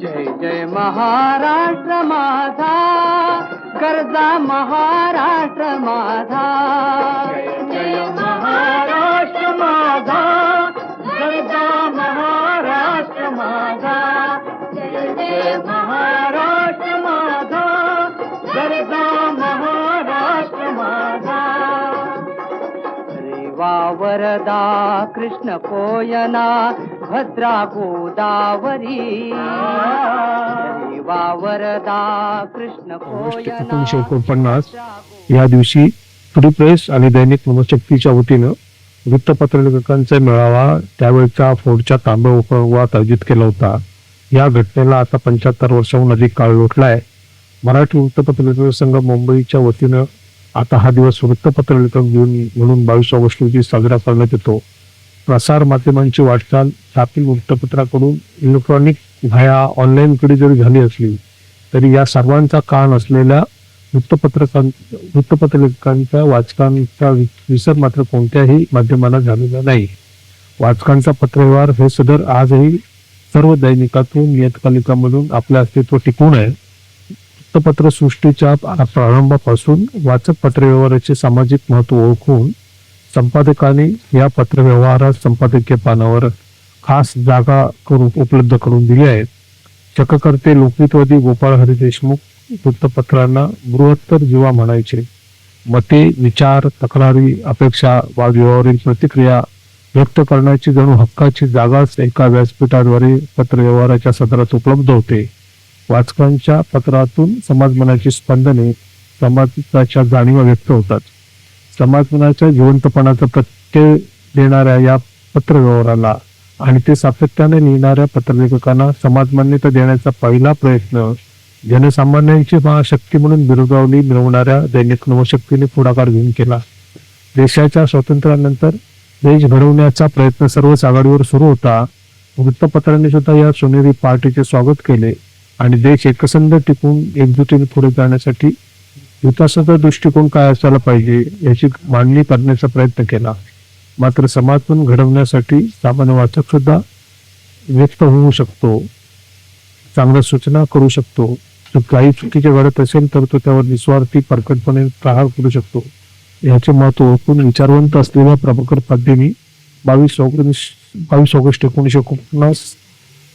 जय जय महाराष्ट्र माझा, गरजा महाराष्ट्र माझा. जय जय महाराष्ट्र माझा, गरजा महाराष्ट्र माझा. जय जय महाराष्ट्र माझा, गरजा महाराष्ट्र माझा. रेवा वरदा कृष्ण कोयना भद्रा गोदावरी. रेवा वरदा कृष्ण कोयना. 1949 या दिवशी फ्री प्रेस आणि दैनिक नवशक्तीच्या वतीनं वृत्तपत्र लेखकांचा मेळावा त्यावेळच्या फोर्डच्या तांबे उपनगरात आयोजित केला होता. या घटनेला आता 75 वर्षाहून अधिक काळ लोटलाय. मराठी वृत्तपत्र लेखक संघ मुंबईच्या वतीनं आता हा दिवस वृत्तपत्र लेखक दिन म्हणून 22 ऑगस्ट रोजी साजरा करण्यात येतो. प्रसार माध्यमांची वाटचाल छापील वृत्तपत्राकडून इलेक्ट्रॉनिक व्हाया ऑनलाईन कडे जरी झाली असली तरी या सर्वांचा कान असलेल्या वृत्तपत्र लेखकांच्या वाचकांचा विसर मात्र कोणत्याही माध्यमाला झालेला नाही. वाचकांचा पत्रव्यवहार हे सदर आजही सर्व दैनिकातून नियतकालिकामधून आपले अस्तित्व टिकून आहे. वृत्तपत्र सृष्टीच्या प्रारंभापासून वाचक पत्रव्यवहाराचे सामाजिक महत्व ओळखून संपादकांनी या पत्रव्यवहारात संपादकीय पानावर खास जागा उपलब्ध करून दिली आहे. शककर्ते लोकहितवादी गोपाळ हरी देशमुख वृत्तपत्रांना बृहत्तर जीवा म्हणायचे. मते, विचार, तक्रारी, अपेक्षा, वादविवाहावरील प्रतिक्रिया व्यक्त करण्याची जणू हक्काची जागाच एका व्यासपीठाद्वारे पत्रव्यवहाराच्या सदरात उपलब्ध होते. वाचकांच्या पत्रातून समाजमनाची स्पंदने, समाजाच्या जाणीवा व्यक्त होतात. समाजमनाच्या जिवंतपणाचा प्रत्यय देणाऱ्या या पत्रव्यवहाराला आणि ते सातत्याने लिहिणाऱ्या पत्रलेखकांना समाजमान्यता देण्याचा पहिला प्रयत्न जनसामान्यांची महाशक्ती म्हणून बिरुदावली मिळवणाऱ्या दैनिक नवशक्तीने पुढाकार घेऊन केला. देशाच्या स्वातंत्र्यानंतर देश घडवण्याचा प्रयत्न सर्वच आघाडीवर सुरू होता. वृत्तपत्रांनी सुद्धा या सोनेरी पार्टीचे स्वागत केले आणि देश एकसंध टिकून एकजुटीने पुढे जाण्यासाठी विकासाचा दृष्टिकोन काय असायला पाहिजे याची मांडणी करण्याचा प्रयत्न केला. मात्र समाजमन घडवण्यासाठी सामान्य वाचक सुद्धा व्यक्त होऊ शकतो, चांगल्या सूचना करू शकतो. जर काही चुकीचे घडत असेल तर तो त्यावर निस्वार्थी परखडपणे प्रहार करू शकतो. याचे महत्व ओळखून विचारवंत असलेल्या प्रभाकर पाध्यांनी 22 ऑगस्ट 1949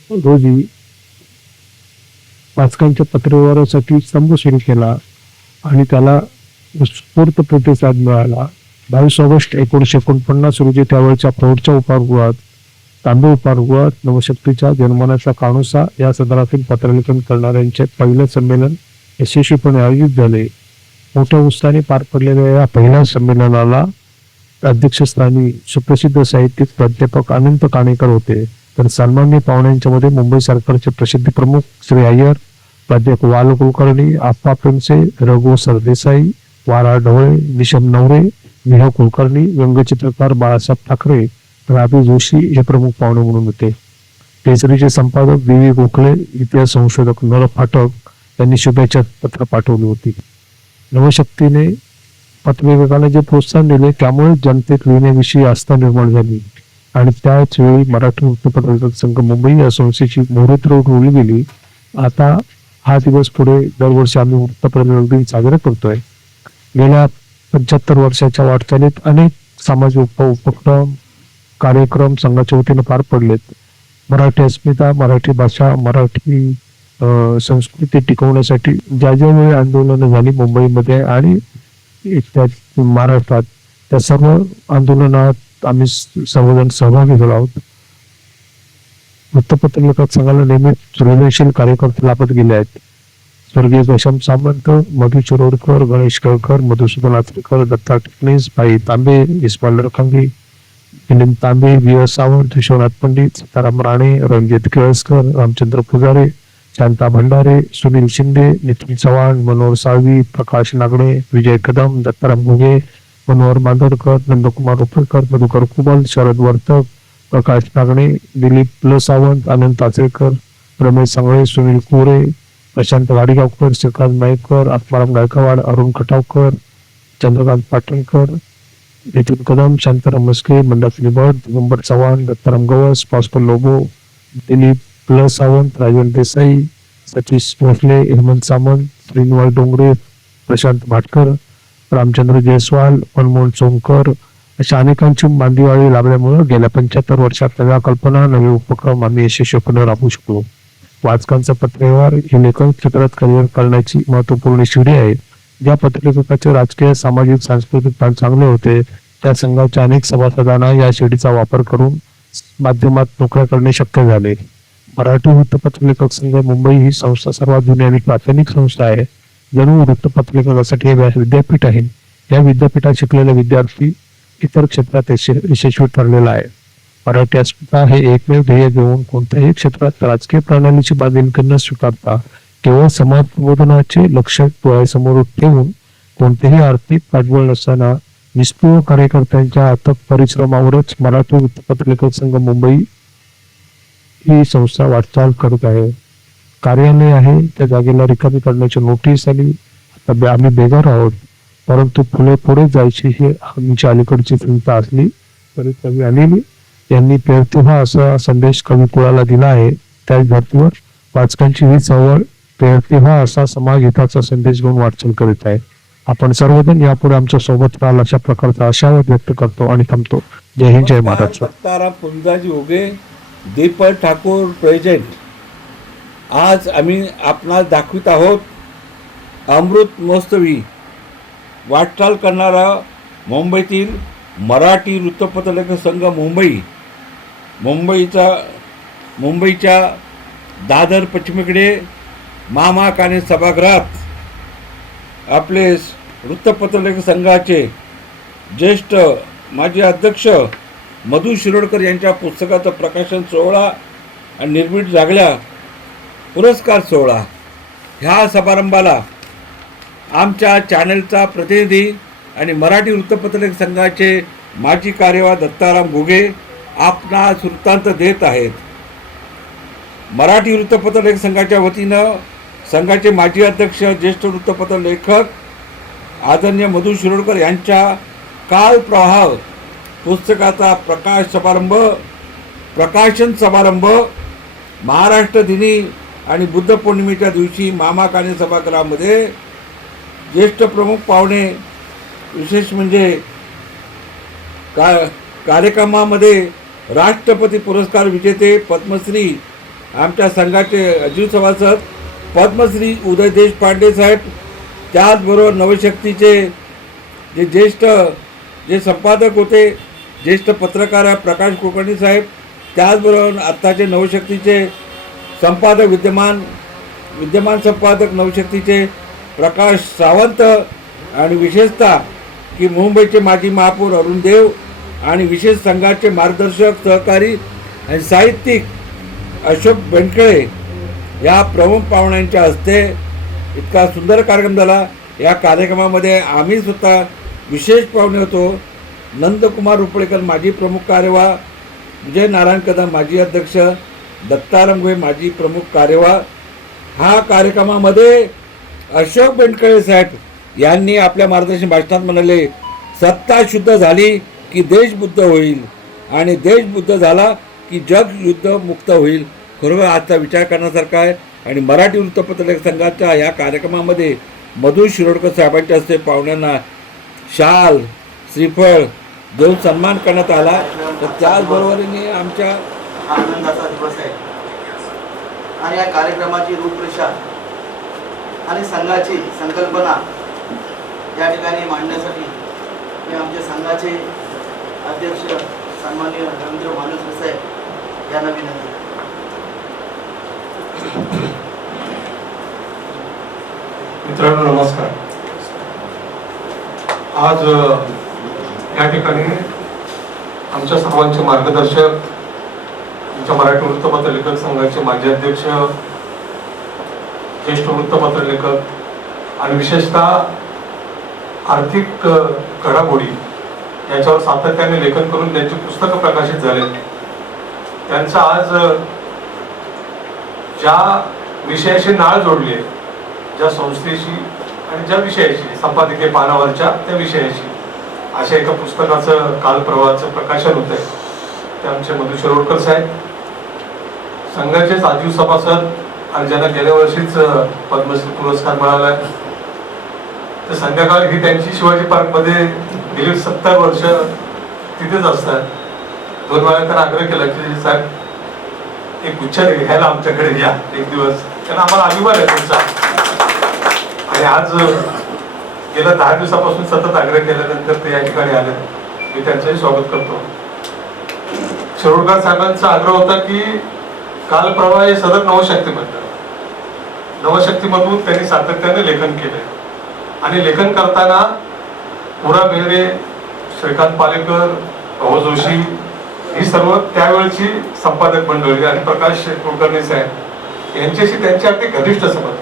रोजी वाचकांच्या पत्रव्यवहारासाठी स्तंभ सुरू केला आणि त्याला उत्स्फूर्त प्रतिसाद मिळाला. 22 ऑगस्ट 1949 रोजी त्यावेळच्या फोर्डच्या उपाहारगृहात तांबे उपाहारगृहात नवशक्तीच्या जन्मनाचा कानुसा या सदरातील पत्रलेखन करणाऱ्यांचे पहिले संमेलन यशस्वीपणे आयोजित झाले. मोठ्या उत्साहाने पार पडलेल्या या पहिल्या संमेलनाला अध्यक्षस्थानी सुप्रसिद्ध साहित्यिक प्राध्यापक अनंत काणेकर होते. तर सन्माननीय पाहुण्यांच्या मध्ये मुंबई सरकारचे प्रसिद्धी प्रमुख श्री अय्यर, प्राध्यापक वाल कुलकर्णी, आप्पा प्रेमसे, रघु सरदेसाई, वारा ढवळे, निशम नवरे, मिहा कुलकर्णी, व्यंगचित्रकार बाळासाहेब ठाकरे, राबी जोशी हे प्रमुख पाहुणे म्हणून होते. केसरीचे संपादक बी. गोखले, इतिहास संशोधक नर फाटक यांनी शुभेच्छा पत्र पाठवली होती. नवशक्तीने पत्रलेखकांना जे प्रोत्साहन दिले त्यामुळे जनतेत लिहिण्याविषयी आस्था निर्माण झाली आणि त्याच वेळी मराठी वृत्तपत्र लेखक संघ मुंबई या संस्थेची मुहूर्त रोवली गेली. आता हा दिवस पुढे दरवर्षी आम्ही वृत्तपत्र लेखक दिन साजरा करतोय. गेल्या 75 वर्षाच्या वाटचालीत अनेक सामाजिक उपक्रम, कार्यक्रम संघाच्या वतीने पार पडलेत. मराठी अस्मिता, मराठी भाषा, मराठी संस्कृती टिकवण्यासाठी ज्या ज्या वेळी आंदोलनं झाली मुंबईमध्ये आणि महाराष्ट्रात, त्या सर्व आंदोलनात आम्ही सर्वजण सहभागी झालो आहोत. वृत्तपत्र लेखक संघाला नेहमीच सृजनशील कार्यकर्ते लाभत गेले आहेत. स्वर्गीय घनश्याम सामंत, मधु शिरोडकर, गणेश केळकर, मधुसूदन आचरेकर, दत्ता टिकणीस, भाई तांबे, इस्माईल रखांगी, मिलिंद तांबे, वि. एस. सावंत, विश्वनाथ पंडित, सीताराम राणे, रणजित केळसकर, रामचंद्र पुजारे, शांता भंडारे, सुनील शिंदे, नितीन चव्हाण, मनोहर साळवी, प्रकाश नागणे, विजय कदम, दत्ताराम घुगे, मनोहर मांजरकर, नंदकुमार उपळकर, मधुकर कुबल, शरद वर्तक, प्रकाश नागणे, दिलीप ल सावंत, अनंत आचरेकर, रमेश सांगळे, सुनील कोरे, प्रशांत गाडीगावकर, श्रीकांत नाईककर, आत्माराम गायकवाड, अरुण खटावकर, चंद्रकांत पाटणकर, नितीन कदम, शांताराम मस्के, मंदाकिनी भट, दिगंबर चव्हाण, दत्ताराम गवस, पॉस्कल लोबो, दिलीप प्लस सावंत, राजन देसाई, सतीश भोसले, हेमंत सामंत, श्रीनिवास डोंगरे, प्रशांत भाटकर, रामचंद्र जयस्वाल, मनमोहन सोमकर अशा अनेकांची मांदिवाळी लाभल्यामुळे गेल्या 75 वर्षात नव्या कल्पना, नवे उपक्रम आम्ही यशस्वीपणे राबवू शकलो. वाचकांचा पत्रव्यवहार ही लेखन क्षेत्रात करिअर करण्याची महत्वपूर्ण शिडी आहे. ज्या पत्रलेखकाचे राजकीय, सामाजिक, सांस्कृतिक पान चांगले होते त्या संघाच्या अनेक सभासदांना या शिडीचा वापर करून माध्यमात नोकऱ्या करणे शक्य झाले. मराठी वृत्तपत्र लेखक संघ मुंबई ही संस्था सर्वात जुनी आणि प्राथमिक संस्था आहे. जणू वृत्तपत्र लेखकासाठी हे विद्यापीठ आहे. या विद्यापीठात शिकलेले विद्यार्थी इतर क्षेत्रात यशस्वी ठरलेला आहे. मराठी अस्मिता हे एकमेव ध्येय घेऊन कोणत्याही क्षेत्रात राजकीय प्रणालीची बांधिलकी न स्वीकारता केवळ समाज प्रबोधनाचे लक्ष डोळ्यासमोर ठेवून कोणतेही आर्थिक पाठबळ नसताना निष्क्रिय कार्यकर्त्यांच्या अथक परिश्रमावरच मराठी वृत्तपत्र लेखक संघ मुंबई ही संस्था वाटचाल करत आहे. कार्यालय आहे त्या जागेला रिकामी करण्याची नोटीस आली. आता आम्ही बेघर आहोत, परंतु पुढे जायची ही आमची अलीकडची चिंता असली तरी कवी अनिल यांनी पेरते व्हा असा संदेश कवी कुळाला दिला आहे. त्याच धर्तीवर वाचकांची ही चळवळ पेरते व्हा असा समाज हिताचा संदेश घेऊन वाटचाल करीत आहे. आपण सर्वजण यापुढे आमच्या सोबत राहाल अशा प्रकारचा आशावाद व्यक्त करतो आणि थांबतो. जय हिंद, जय महाराष्ट्र. दत्ताराम पुंजाजी ओगे, दीपक ठाकूर प्रेझेंट. आज आम्ही आपणास दाखवित आहोत अमृत महोत्सवी वाटचाल करणारा मुंबईतील मराठी वृत्तपत्र लेखक संघ मुंबईच्या दादर पश्चिमेकडे मामा काने सभागृहात आपले वृत्तपत्र लेखक संघाचे ज्येष्ठ माजी अध्यक्ष मधु शिरोडकर यांच्या पुस्तकाचं प्रकाशन सोहळा आणि निर्भीड जागल्या पुरस्कार सोहळा ह्या समारंभाला आमच्या चॅनलचा प्रतिनिधी आणि मराठी वृत्तपत्र लेखक संघाचे माजी कार्यवाह दत्ताराम घुगे आपणास वृत्तांत देत आहेत. मराठी वृत्तपत्र लेखक संघाच्या वतीनं संघाचे माजी अध्यक्ष ज्येष्ठ वृत्तपत्र लेखक आदरणीय मधु शिरोडकर यांच्या काल प्रवाह पुस्तकाचा प्रकाशन समारंभ महाराष्ट्र दिनी आणि बुद्ध पौर्णिमेच्या दिवशी मामा काने सभागृहामध्ये ज्येष्ठ प्रमुख पाहुणे विशेष म्हणजे कार्यक्रमामध्ये राष्ट्रपती पुरस्कार विजेते पद्मश्री आमच्या संघाचे अजीव सभासद पद्मश्री उदय देशपांडे साहेब, त्याचबरोबर नवशक्तीचे जे संपादक होते ज्येष्ठ पत्रकार प्रकाश कुलकर्णी साहेब, त्याचबरोबर आत्ताचे नवशक्तीचे संपादक विद्यमान संपादक नवशक्तीचे प्रकाश सावंत आणि विशेषतः की मुंबईचे माजी महापौर अरुण देव आणि विशेष संघाचे मार्गदर्शक सहकारी आणि साहित्यिक अशोक बेनकळे या प्रमुख पाहुण्यांच्या हस्ते इतका सुंदर कार्यक्रम झाला. या कार्यक्रमामध्ये आम्ही स्वतः विशेष पाहुणे होतो. नंदकुमार रुपळेकर माजी प्रमुख कार्यवाह, विजय नारायण कदम माजी अध्यक्ष, दत्ताराम घुगे माजी प्रमुख कार्यवाह. हा कार्यक्रमामध्ये अशोक बेनकळे साहेब यांनी आपल्या मार्गदर्शन भाषणात म्हणाले, सत्ता शुद्ध झाली की देश बुद्ध होईल आणि देश बुद्ध झाला की जग युद्ध मुक्त होईल. खरोखर आजचा विचार करण्यासारखा आहे. आणि मराठी वृत्तपत्र लेखक संघाच्या या कार्यक्रमामध्ये मधु शिरोडकर साहेबांच्या हस्ते पाहुण्यांना शाल श्रीफळ देऊन सन्मान करण्यात आला. तर त्याचबरोबरीने आमच्या आनंदाचा दिवस आहे आणि या कार्यक्रमाची रूपरेषा आणि संघाची संकल्पना या ठिकाणी मांडण्यासाठी मी आमच्या संघाचे अध्यक्ष सन्माननीय रवींद्र भानुसरे साहेब यांना विनंती. मित्रांनो नमस्कार. आज या ठिकाणी आमच्या सर्वांचे मार्गदर्शक, आमच्या मराठी वृत्तपत्र लेखक संघाचे माजी अध्यक्ष, ज्येष्ठ वृत्तपत्र लेखक आणि विशेषतः आर्थिक घडामोडी याच्यावर सातत्याने लेखन करून त्यांची पुस्तकं प्रकाशित झाले. त्यांचा आज ज्या विषयाशी नाळ जोडली आहे, ज्या संस्थेशी आणि ज्या विषयाशी संपादकीय पानावरच्या त्या विषयाशी अशा एका पुस्तकाचं काल प्रवाहाचं प्रकाशन होत आहे. ते आमचे मधु शिरोडकर साहेब, संघाचे राजीव सभासद आणि ज्यांना गेल्या वर्षीच पद्मश्री पुरस्कार मिळाला आहे, तर संध्याकाळी ही त्यांची शिवाजी पार्क मध्ये गेली 70 वर्ष तिथेच असतात. 2 वेळा त्यांना आग्रह केला की साहेब एक गुच्छ घ्यायला आमच्याकडे या एक दिवस, त्यांना आम्हाला अभिमान आहे त्यांचा. आणि आज गेल्या 10 दिवसापासून सतत आग्रह केल्यानंतर ते या ठिकाणी आले. मी त्यांचंही स्वागत करतो. शिरोडकर साहेबांचा आग्रह होता की काल परवा हे सदर नवशक्ती मंडळ, नवशक्तीमधून त्यांनी सातत्याने लेखन केलंय. आणि लेखन करताना पुरा बेहरे, श्रीकांत पालेकर, भाऊ जोशी ही सर्व त्यावेळची संपादक मंडळी आणि प्रकाश कुलकर्णी साहेब यांच्याशी त्यांचे अगदी घनिष्ठ संबंध.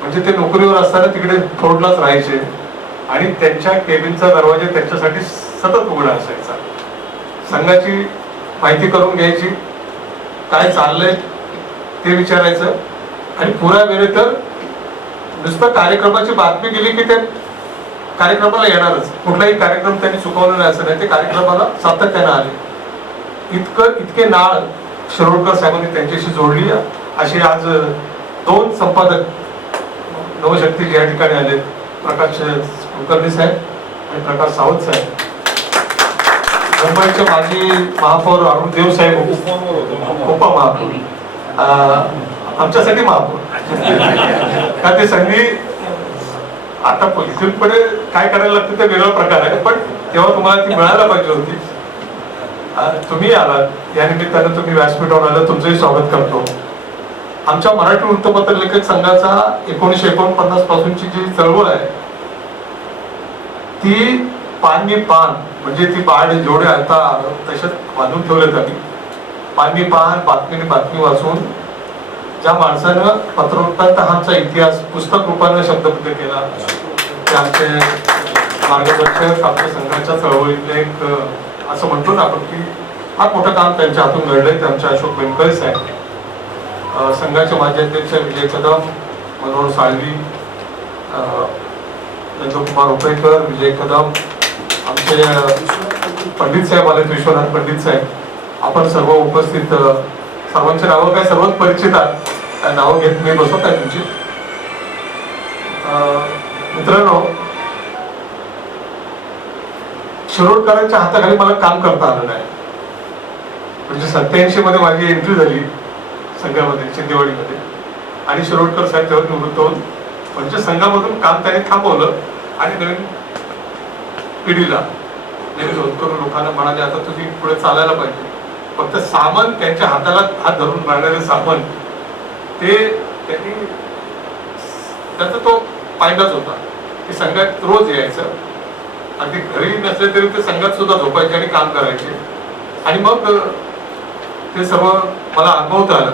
म्हणजे ते नोकरीवर असताना तिकडे फोर्डलाच राहायचे आणि त्यांच्या केबिनचा दरवाजा त्यांच्यासाठी सतत उघडा असायचा. संघाची माहिती करून घ्यायची, काय चाललंय ते विचारायचं. आणि पुरा वेळे तर नुसतं कार्यक्रमाची बातमी गेली की ते कार्यक्रमाला येणारच. कुठलाही कार्यक्रम त्यांनी चुकवला नाही असं नाही, ते कार्यक्रमाला सातत्याने आले. इतके नाळ शिरोडकर साहेबांनी त्यांच्याशी जोडली. अशी आज 2 संपादक नवशक्ती या ठिकाणी आले, प्रकाश कुलकर्णी साहेब आणि प्रकाश सावंत साहेब. मुंबईचे माजी महापौर अरुण देव साहेब, उपमहापौर, आमच्यासाठी महापौर. का ते संधी आता इथून पुढे काय करायला लागतं ते वेगळा प्रकार आहे, पण तेव्हा तुम्हाला ती मिळायला पाहिजे होती. तुम्ही आलात, या निमित्तानं तुम्ही व्यासपीठावर आलं, तुमचंही स्वागत करतो. आमच्या मराठी वृत्तपत्र लेखक संघाचा 1949 पासूनची जी चळवळ आहे ती पाननी पान, म्हणजे ती बाळ जेवढे आता तशाच बांधून ठेवलेत आम्ही. पाननी पान, बातमीने बातमी वाचून ज्या माणसानं पत्रवृत्तांत आमचा इतिहास पुस्तक रूपाने शब्दबद्ध केला, ते आमचे मार्गदर्शक, आमच्या संघाच्या चळवळीतले एक असं म्हणतो ना आपण की फार मोठं काम त्यांच्या हातून घडलंय. ते आमचे अशोक बेनकर साहेब, संघाचे माजी अध्यक्ष विजय कदम, मनोहर साळवी, नंदकुमार उपळेकर, विजय कदम, आमचे पंडित साहेब आले, विश्वनाथ पंडित साहेब. आपण सर्व उपस्थित, सर्वांची नावं काय सर्वच परिचित आहेत, नावं घेत मी बसवत आहे तुमची. मित्रांनो, शिरोडकरांच्या हाताखाली मला काम करता आलं नाही. म्हणजे 87 मध्ये माझी एंट्री झाली संघामध्ये, शिंदेवाडीमध्ये, आणि शिरोडकर साहेब तेव्हा निवृत्त होऊन म्हणजे संघामधून काम त्याने थांबवलं आणि नवीन पिढीला, नवीन होतकरू लोकांना म्हणाले आता तुम्ही पुढे चालायला पाहिजे. फक्त सामान त्यांच्या हाताला हात धरून राहणारे सामान, ते त्यांनी त्याचा तो फायदाच होता की संघात रोज यायचं, अगदी घरी नसले तरी ते संघात सुद्धा झोपायचे आणि काम करायचे. आणि मग ते सर्व मला अनुभवता आलं.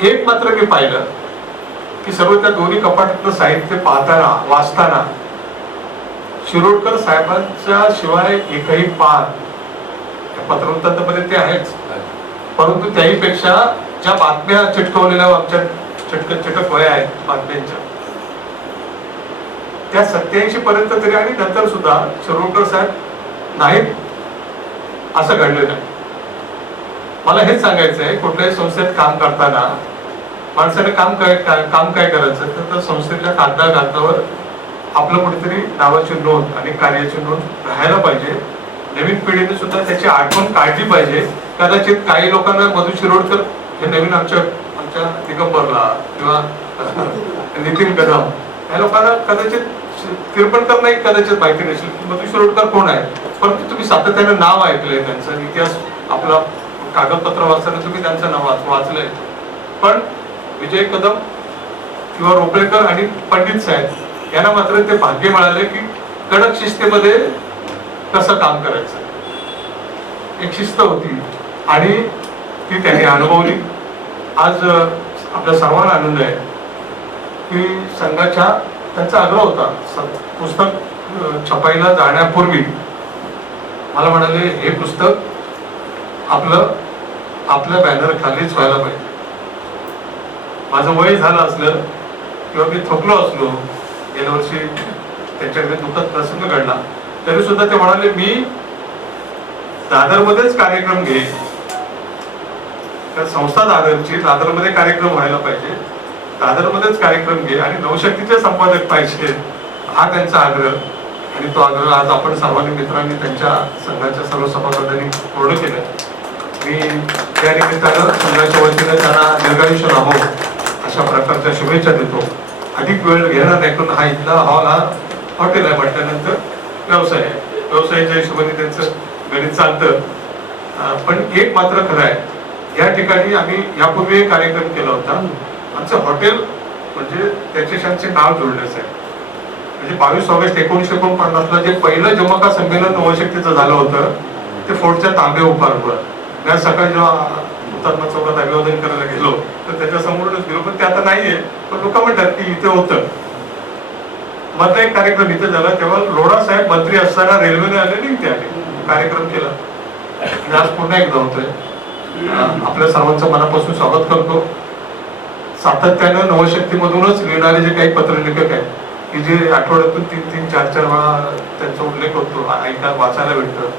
एक मात्र मी पाहिलं की सर्व त्या दोन्ही कपाटातलं साहित्य पाहताना, वाचताना शिरोडकर साहेबांच्या शिवाय एकही पान पत्रवृत्तांतमध्ये ते आहेच, परंतु त्याहीपेक्षा ज्या बातम्या चिटकवलेल्या आमच्या चिटक वया आहेत बातम्यांच्या, त्या 87 पर्यंत तरी आणि नंतर सुद्धा शिरोडकर साहेब नाहीत असं घडलेलं आहे. मला हेच सांगायचं आहे, कुठल्याही संस्थेत काम करताना माणसाने काम काय करायचं तर त्या संस्थेच्या कागदावर आपलं कुठेतरी नावाची नोंद आणि कार्याची नोंद राहायला पाहिजे. नवीन पिढीने सुद्धा त्याची आठवण काढली पाहिजे. कदाचित काही लोकांना मधु शिरोडकर हे नवीन आमच्या दिगंबरला किंवा नितीन कदम या लोकांना कदाचित तिरपणकर नाही कदाचित माहिती नसेल की मधु शिरोडकर कोण आहे, परंतु तुम्ही सातत्याने नाव ऐकलंय, त्यांचा इतिहास आपला कागदपत्र वाचताना तुम्ही त्यांचं नाव वाचलंय. पण विजय कदम किंवा रोपळेकर आणि पंडित साहेब यांना मात्र ते भाग्य मिळाले की कडक शिस्तीमध्ये कसं काम करायचं, एक शिस्त होती आणि ती त्यांनी अनुभवली. आज आपल्या सर्वांना आनंद आहे की संघाच्या त्यांचा आग्रह होता पुस्तक छपाईला जाण्यापूर्वी मला म्हणाले हे पुस्तक आपल्या बॅनर खालीच व्हायला पाहिजे. माझं वय झालं असलं किंवा मी थकलो असलो, गेल्या वर्षी त्यांच्याकडे दुःखद प्रसंग घडला, तरी सुद्धा ते म्हणाले मी दादरमध्येच कार्यक्रम घेईन, तर संस्था दादरची दादरमध्ये कार्यक्रम व्हायला पाहिजे, दादरमध्येच कार्यक्रम घे आणि नवशक्तीचे संपादक पाहिजे, हा त्यांचा आग्रह. आणि तो आग्रह आज आपण सर्वांनी मित्रांनी त्यांच्या संघाच्या सर्व सभासदांनी पूर्ण केला. मी त्या निमित्तानं संघाच्या वतीनं त्यांना दीर्घायुष्य लाभो अशा प्रकारच्या शुभेच्छा देतो. अधिक वेळ घेणार नाही, पण हा इथला हॉल हा हॉटेल आहे म्हटल्यानंतर व्यवसाय आहे, व्यवसायाच्या हिशोबाने त्यांचं गणित चालतं. पण एक मात्र खरं आहे, या ठिकाणी आम्ही यापूर्वी एक कार्यक्रम केला होता. आमचं हॉटेल म्हणजे त्याच्याशी आमचे नाव जोडण्याचं आहे. म्हणजे 22 ऑगस्ट 1949ला जे पहिलं जमका संमेलन नवशक्तीचं झालं होतं ते फोर्टच्या तांबे उभारवर. मी आज सकाळी जेव्हा हुतात्मा चौकात अभिवादन करायला गेलो तर त्याच्या समोरूनच गेलो, पण ते आता नाहीये. पण लोक म्हणतात की इथे होतं. माझा एक कार्यक्रम इथे झाला तेव्हा लोढा साहेब मंत्री असताना रेल्वेने आले आणि इथे आले, कार्यक्रम केला. आज पुन्हा एकदा होतोय. आपल्या सर्वांचं मनापासून स्वागत करतो. सातत्यानं नवशक्तीमधूनच लिहिणारे जे काही पत्रलेखक आहेत की जे आठवड्यातून 3-3, 4-4 वेळा त्यांचा उल्लेख होतो, ऐका वाचायला भेटतं,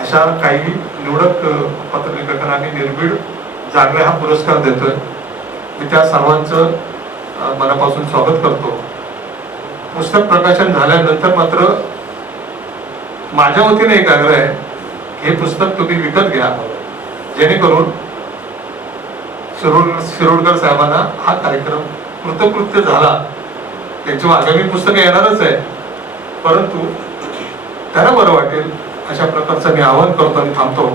अशा काही निवडक पत्रलेखकांना आम्ही निर्भीड जागले हा पुरस्कार देतोय. मी त्या सर्वांचं मनापासून स्वागत करतो. पुस्तक प्रकाशन झाल्यानंतर मात्र माझ्या वतीने एक आग्रह आहे, हे पुस्तक तुम्ही विकत घ्या, जेणेकरून शिरोडकर साहेबांना हा कार्यक्रम कृतकृत्य झाला. त्यांची आगामी पुस्तकं येणारच आहे, परंतु त्याला बरं वाटेल अशा प्रकारचं मी आवाहन करतो आणि थांबतो.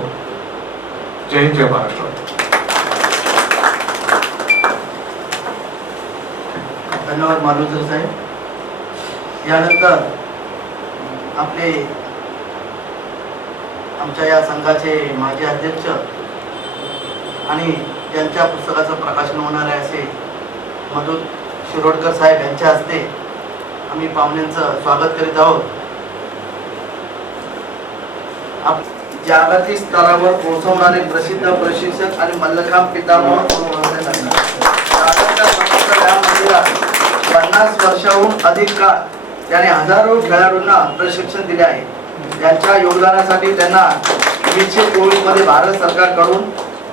जय हिंद, जय महाराष्ट्र. धन्यवाद मालुसकर साहेब. यानंतर आपले आमच्या या संघाचे माजी अध्यक्ष आणि ज्यांच्या पुस्तकाचं प्रकाशन होणार आहे असे मधुर शिरोडकर साहेब यांच्या हस्ते आम्ही पाहुण्यांचं स्वागत करीत आहोत. जागतिक स्तरावर पोहोचवणारे प्रसिद्ध प्रशिक्षक आणि मल्लखांब पितामह म्हणून ओळखले जातात. दादरच्या समर्थ व्यायाम मंदिरात 50 वर्षाहून अधिक काळ त्याने हजारो खेळाडूंना प्रशिक्षण दिले आहे. त्यांच्या योगदानासाठी त्यांना 1924 मध्ये भारत सरकारकडून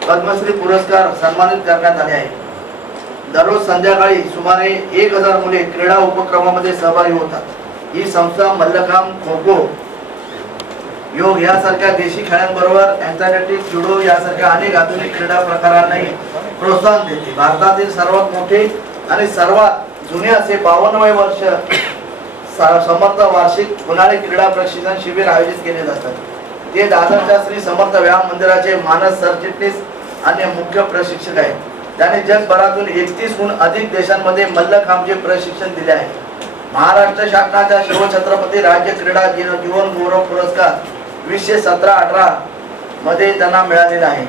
पद्मश्री पुरस्कार सन्मानित करण्यात आले आहे. दररोज संध्याकाळी सुमारे 1000 मुले क्रीडा उपक्रमामध्ये सहभागी होतात. ही संस्था मल्लखांब, खो खो, योग यासारख्या देशी खेळांबरोबर अँथलेटिक्स, जुडो यासारख्या अनेक आधुनिक क्रीडा प्रकारांनाही प्रोत्साहन देते. भारतातील सर्वात मोठे आणि सर्वात जुने असे 52 वर्ष समर्थ वार्षिक उन्हाळी क्रीडा प्रशिक्षण शिबिर आयोजित केले जातात. ते दादरच्या श्री समर्थ व्यायाम मंदिराचे मानस सरचिटणीस आणि मुख्य प्रशिक्षक आहेत. त्याने जगभरातून 31हून अधिक देशांमध्ये मल्लखांबचे प्रशिक्षण दिले आहे. महाराष्ट्र शासनाच्या शिवछत्रपती राज्य क्रीडा जीवन गौरव पुरस्कार 2017-18 मध्ये त्यांना मिळालेला आहे.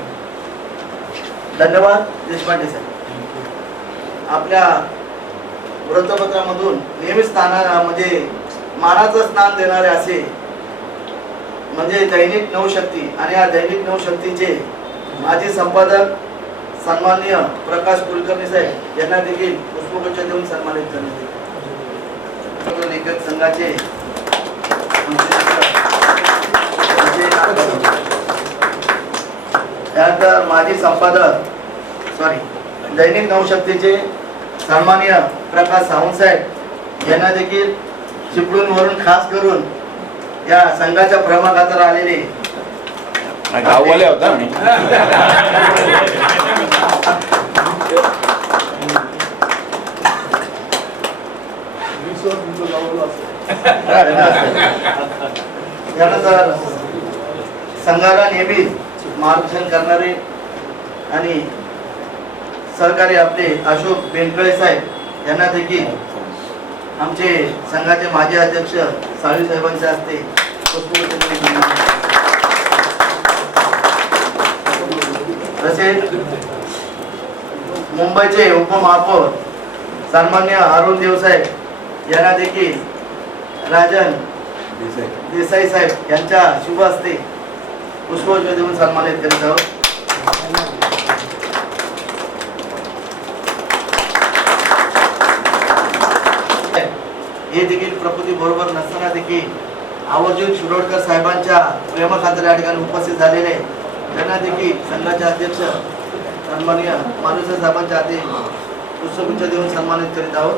धन्यवाद देशपांडे साहेब. आपल्या वृत्तपत्रामधून नेहमी म्हणजे मानाचं स्थान देणारे असे म्हणजे दैनिक नवशक्ती आणि या दैनिक नवशक्तीचे माजी संपादक सन्माननीय प्रकाश कुलकर्णी साहेब यांना देखील पुष्पगुच्छ देऊन सन्मानित करण्यात येईल. लेखक संघाचे त्यानंतर माजी संपादक दैनिक नवशक्तीचे सन्माननीय प्रकाश सावंत साहेब यांना देखील चिपळूणवरून खास करून या संघाच्या प्रमुखात आलेले गाववाले होता त्यानंतर संघाला नेहमी मार्गदर्शन करणारे आणि सहकारी आपले अशोक बेनकळे साहेब यांना देखील आमचे संघाचे माजी अध्यक्ष साळवी साहेबांच्या हस्ते तसेच मुंबईचे उपमहापौर सन्मान्य अरुण देव साहेब यांना देखील राजन देसाई साहेब यांच्या शुभ हस्ते पुष्पगुच्छ देऊन सन्मानित करीत आहोत. हे देखील प्रकृती बरोबर नसताना देखील आवर्जून शिरोडकर साहेबांच्या प्रेमाखातर या ठिकाणी उपस्थित झालेले त्यांना देखील संघाचे अध्यक्ष सन्माननीय मालुसरे साहेबांच्या हाती पुष्पगुच्छ देऊन सन्मानित करीत आहोत.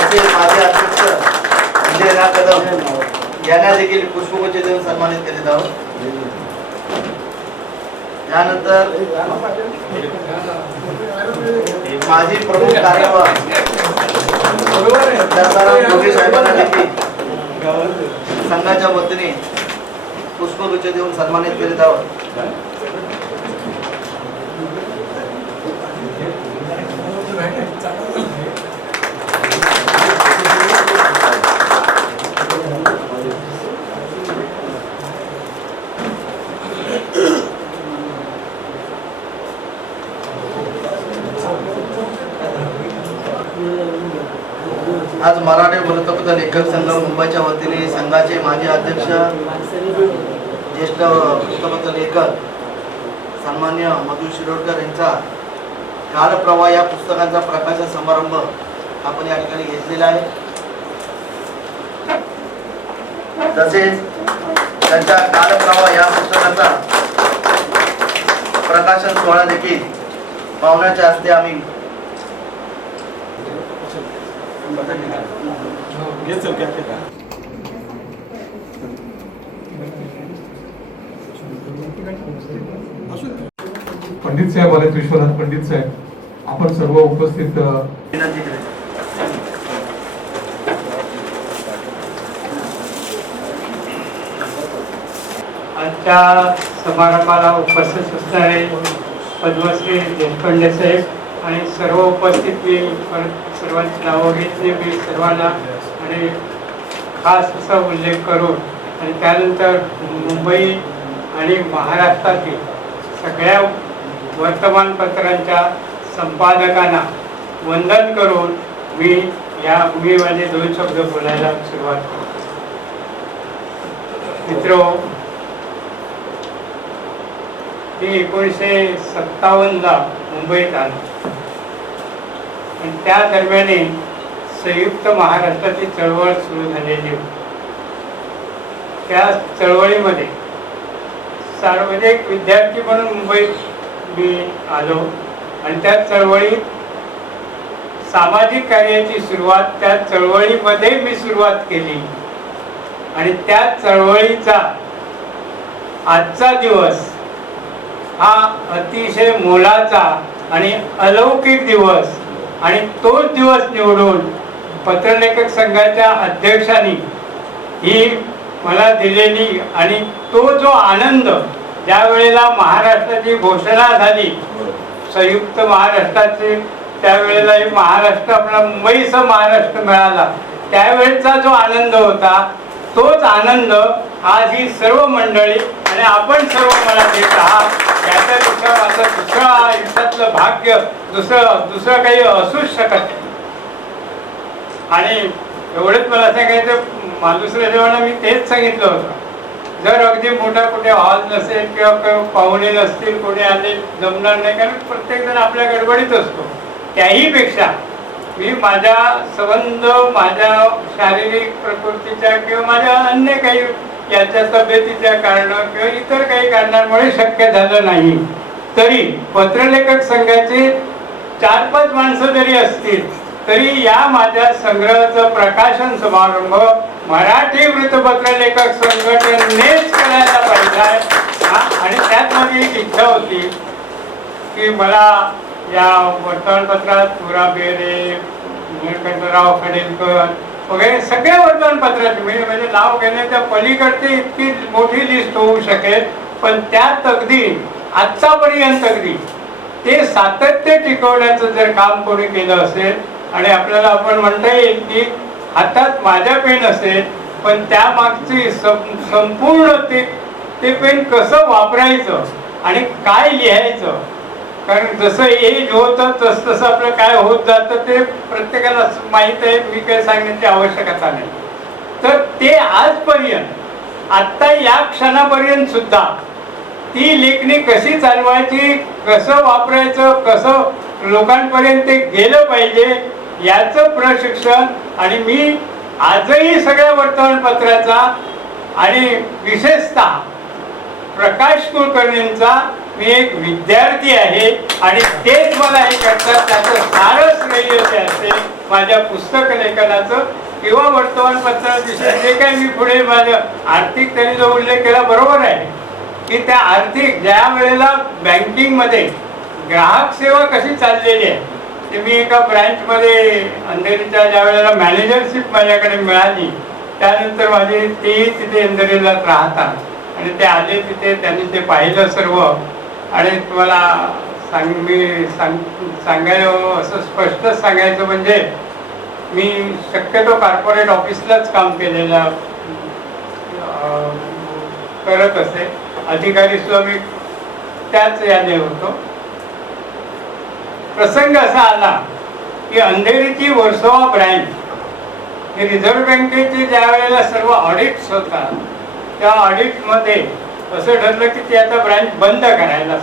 तसेच माझे अध्यक्ष विजय कदम यांना देखील पुष्पगुच्छ देऊन सन्मानित करीत आहोत. त्यानंतर माजी प्रमुख कार्यवाह दत्ताराम जोगे साहेबांना देखील संघाच्या वतीने पुष्पगुच्छ देऊन सन्मानित करीत आहोत. आज मराठी वृत्तपत्र लेखक संघ मुंबईच्या वतीने संघाचे माजी अध्यक्ष ज्येष्ठ वृत्तपत्र लेखक सन्मान्य मधु शिरोडकर यांचा कालप्रवाह या पुस्तकांचा प्रकाशन समारंभ आपण या ठिकाणी घेतलेला आहे. तसेच त्यांच्या कालप्रवाह या पुस्तकाचा प्रकाशन सोहळा देखील पाहुण्याच्या हस्ते आम्ही पंडित साहेब आले, विश्वनाथ पंडित साहेब, आपण सर्व उपस्थित विनंती करेन. आजच्या समारंभाला उपस्थित असणारे पद्मश्री देशपांडे साहेब आणि सर्व उपस्थित मी सर्वांची नावं घेतली. मी सर्वांना आणि खास असा उल्लेख करून आणि त्यानंतर मुंबई आणि महाराष्ट्रातील सगळ्या वर्तमानपत्रांच्या संपादकांना वंदन करून मी माझे 2 शब्द बोलायला सुरुवात करतो. मित्रो, मी 1957ला मुंबईत आलो आणि त्या दरम्यान संयुक्त महाराष्ट्राची चळवळ सुरू झालेली होती. त्या चळवळीमध्ये सार्वजनिक विद्यार्थी म्हणून मुंबईत मी आलो आणि त्या चळवळीत सामाजिक कार्याची सुरुवात त्या चळवळीमध्ये मी सुरुवात केली आणि त्या चळवळीचा आजचा दिवस हा अतिशय मोलाचा आणि अलौकिक दिवस आणि तोच दिवस निवडून पत्रलेखक संघाच्या अध्यक्षांनी ही मला दिलेली आणि तो जो आनंद ज्या वेळेला महाराष्ट्राची घोषणा झाली संयुक्त महाराष्ट्राची, त्यावेळेला महाराष्ट्र आपला मुंबईचा महाराष्ट्र मिळाला, त्यावेळेचा जो आनंद होता तोच आनंद आज ही सर्व मंडळी आणि आपण सर्व मला देत आहात. याच्यापेक्षा माझं दुसरं आयुष्यातलं भाग्य दुसरं काही असूच शकत नाही. आणि एवढंच मला सांगायचं, मालुसरे देवांना मी तेच सांगितलं होतं, जर अगदी मोठा कुठे हॉल नसेल किंवा पाहुणे नसतील, कोणी आले जमणार नाही, कारण प्रत्येक जण आपल्या गडबडीत असतो. त्याहीपेक्षा मी माझ्या संबंध, माझ्या शारीरिक प्रकृतीच्या किंवा माझ्या अन्य काही याच्या तब्येतीच्या कारण किंवा इतर काही कारणांमुळे शक्य झालं नाही, तरी पत्रलेखक संघाचे 4-5 माणसं जरी असतील तरी या माझ्या संग्रहाचं प्रकाशन समारंभ मराठी वृत्तपत्र लेखक संघटनेच करायला पाहिजे. आणि त्यात माझी एक इच्छा होती की मला या वर्तमानपत्रात पुरा बेरे, निळकंठराव खडेलकर वगैरे सगळ्या वर्तमानपत्राची म्हणजे नाव घेण्याच्या पलीकडची इतकी मोठी लिस्ट होऊ शकेल, पण त्यात अगदी आत्तापर्यंत अगदी ते सातत्य टिकवण्याचं जर काम कोणी केलं असेल आणि आपल्याला आपण म्हणता येईल की हातात माझ्या पेन असेल, पण त्या मागची संपूर्ण ते पेन कसं वापरायचं आणि काय लिहायचं, कारण जसं एज होतं तसं आपलं काय होत जातं ते प्रत्येकाला माहीत आहे, मी काही सांगण्याची आवश्यकता नाही. तर ते आजपर्यंत आत्ता या क्षणापर्यंत सुद्धा ती लेखणी कशी चालवायची, कसं वापरायचं, कसं लोकांपर्यंत ते गेलं पाहिजे याचं प्रशिक्षण. आणि मी आजही सगळ्या वर्तमानपत्राचा आणि विशेषतः प्रकाश कुलकर्णींचा मी एक विद्यार्थी आहे आणि तेच मला हे करतात, त्याचं फारच श्रेय ते असेल माझ्या पुस्तक लेखनाचं किंवा वर्तमानपत्राविषयी जे काही मी पुढे माझ्या आर्थिक त्यांनी जो उल्लेख केला बरोबर आहे की त्या आर्थिक ज्या वेळेला बँकिंगमध्ये ग्राहक सेवा कशी चाललेली आहे ते मी एका ब्रँचमध्ये अंधेरीच्या ज्या वेळेला मॅनेजरशिप माझ्याकडे मिळाली त्यानंतर माझे तेही तिथे अंधेरीला राहतात आणि ते आले तिथे त्यांनी ते पाहिलं सर्व आणि तुम्हाला सांगायला असं स्पष्टच सांगायचं म्हणजे मी शक्यतो कॉर्पोरेट ऑफिसलाच काम केलेलं करत असे अधिकारी सुद्धा मी त्याच याने होतो. प्रसंग असा आला की अंधेरीची वर्सोवा ब्रँच ही रिझर्व्ह बँकेचे ज्या वेळेला सर्व ऑडिट्स होतात त्या ऑडिटमध्ये असं ठरलं की ती आता ब्रँच बंद करायला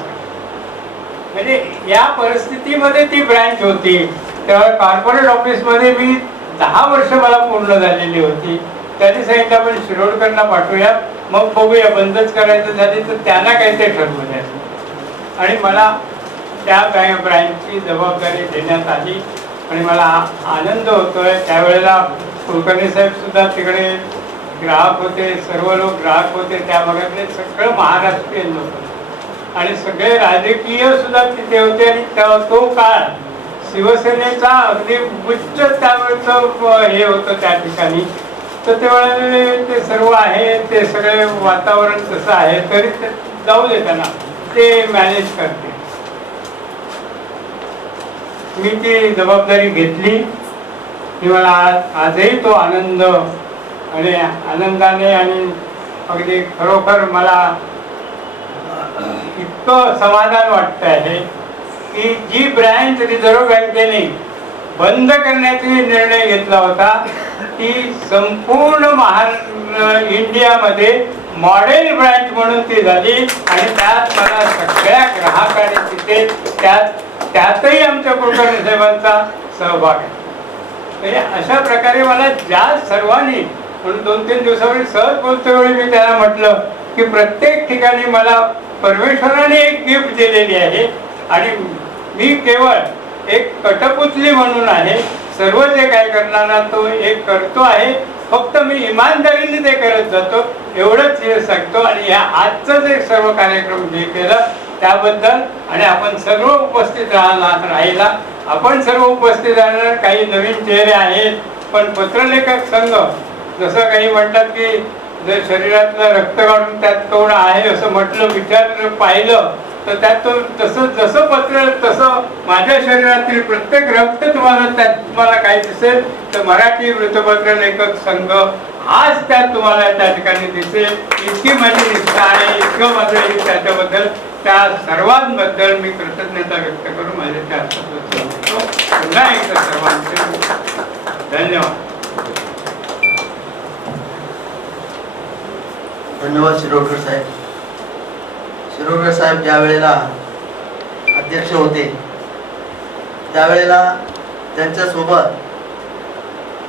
म्हणजे या परिस्थितीमध्ये ती ब्रँच होती. तेव्हा कॉर्पोरेट ऑफिसमध्ये मी 10 वर्ष मला पूर्ण झालेली होती. त्यांनी सांगितलं आपण शिरोडकरला पाठवूया मग बघूया बंदच करायचं झाली तर त्यांना काही ते ठरवू द्या आणि मला त्या ब्रँचची जबाबदारी देण्यात आली आणि मला आनंद होतोय. त्यावेळेला कुलकर्णी साहेब सुद्धा तिकडे ग्राहक होते, सर्व लोक ग्राहक होते त्या भागातले सगळं महाराष्ट्रीयन लोक आणि सगळे राजकीय सुद्धा तिथे होते आणि तो काळ शिवसेनेचा अगदी उच्च त्यावेळेचं हे होतं त्या ठिकाणी. तर त्यावेळेला ते सर्व आहे ते सगळे वातावरण तसं आहे तरी ते जाऊ दे त्यांना ते मॅनेज करते. मी ती जबाबदारी घेतली की मला आजही तो आनंद आणि आनंदाने आणि अगदी खरोखर मला इतकं समाधान वाटतं आहे की जी ब्रँच रिझर्व्ह बँकेने बंद करण्याचा निर्णय घेतला होता ती संपूर्ण इंडियामध्ये मॉडेल ब्रँच म्हणून ती झाली आणि त्यात मला सगळ्या ग्राहकांनी तिथे त्यातही आमच्या कुलकर्णी साहेबांचा सहभाग आहे. म्हणजे अशा प्रकारे मला ज्या सर्वांनी म्हणून 2-3 दिवसापूर्वी सहज बोलते वेळी मी त्यांना म्हटलं की प्रत्येक ठिकाणी मला परमेश्वराने एक गिफ्ट दिलेली आहे आणि मी केवळ एक कटपुतली म्हणून आहे. सर्व जे काय करणारा तो एक करतो आहे, फक्त मी इमानदारीने ते करत जातो एवढंच हे सांगतो. आणि ह्या आजचं जे सर्व कार्यक्रम जे केलं त्याबद्दल आणि आपण सर्व उपस्थित राहिला आपण सर्व उपस्थित राहणार. काही नवीन चेहरे आहेत पण पत्रलेखक संघ जसं काही म्हणतात की जर शरीरातलं रक्त काढून त्यात कोण आहे असं म्हटलं विचारलं पाहिलं तर त्यात जसं पत्र तसं माझ्या शरीरातील प्रत्येक रक्त तुम्हाला काय दिसेल तर मराठी वृत्तपत्र लेखक संघ आज त्यात तुम्हाला त्या ठिकाणी दिसेल. इतकी माझी निष्ठा आहे, इतकं माझं त्याच्याबद्दल त्या सर्वांबद्दल मी कृतज्ञता व्यक्त करून माझे त्या पुन्हा एकदा सर्वांचे धन्यवाद. धन्यवाद शिरोडकर साहेब. शिरोडकर साहेब ज्या वेळेला अध्यक्ष होते त्यावेळेला त्यांच्यासोबत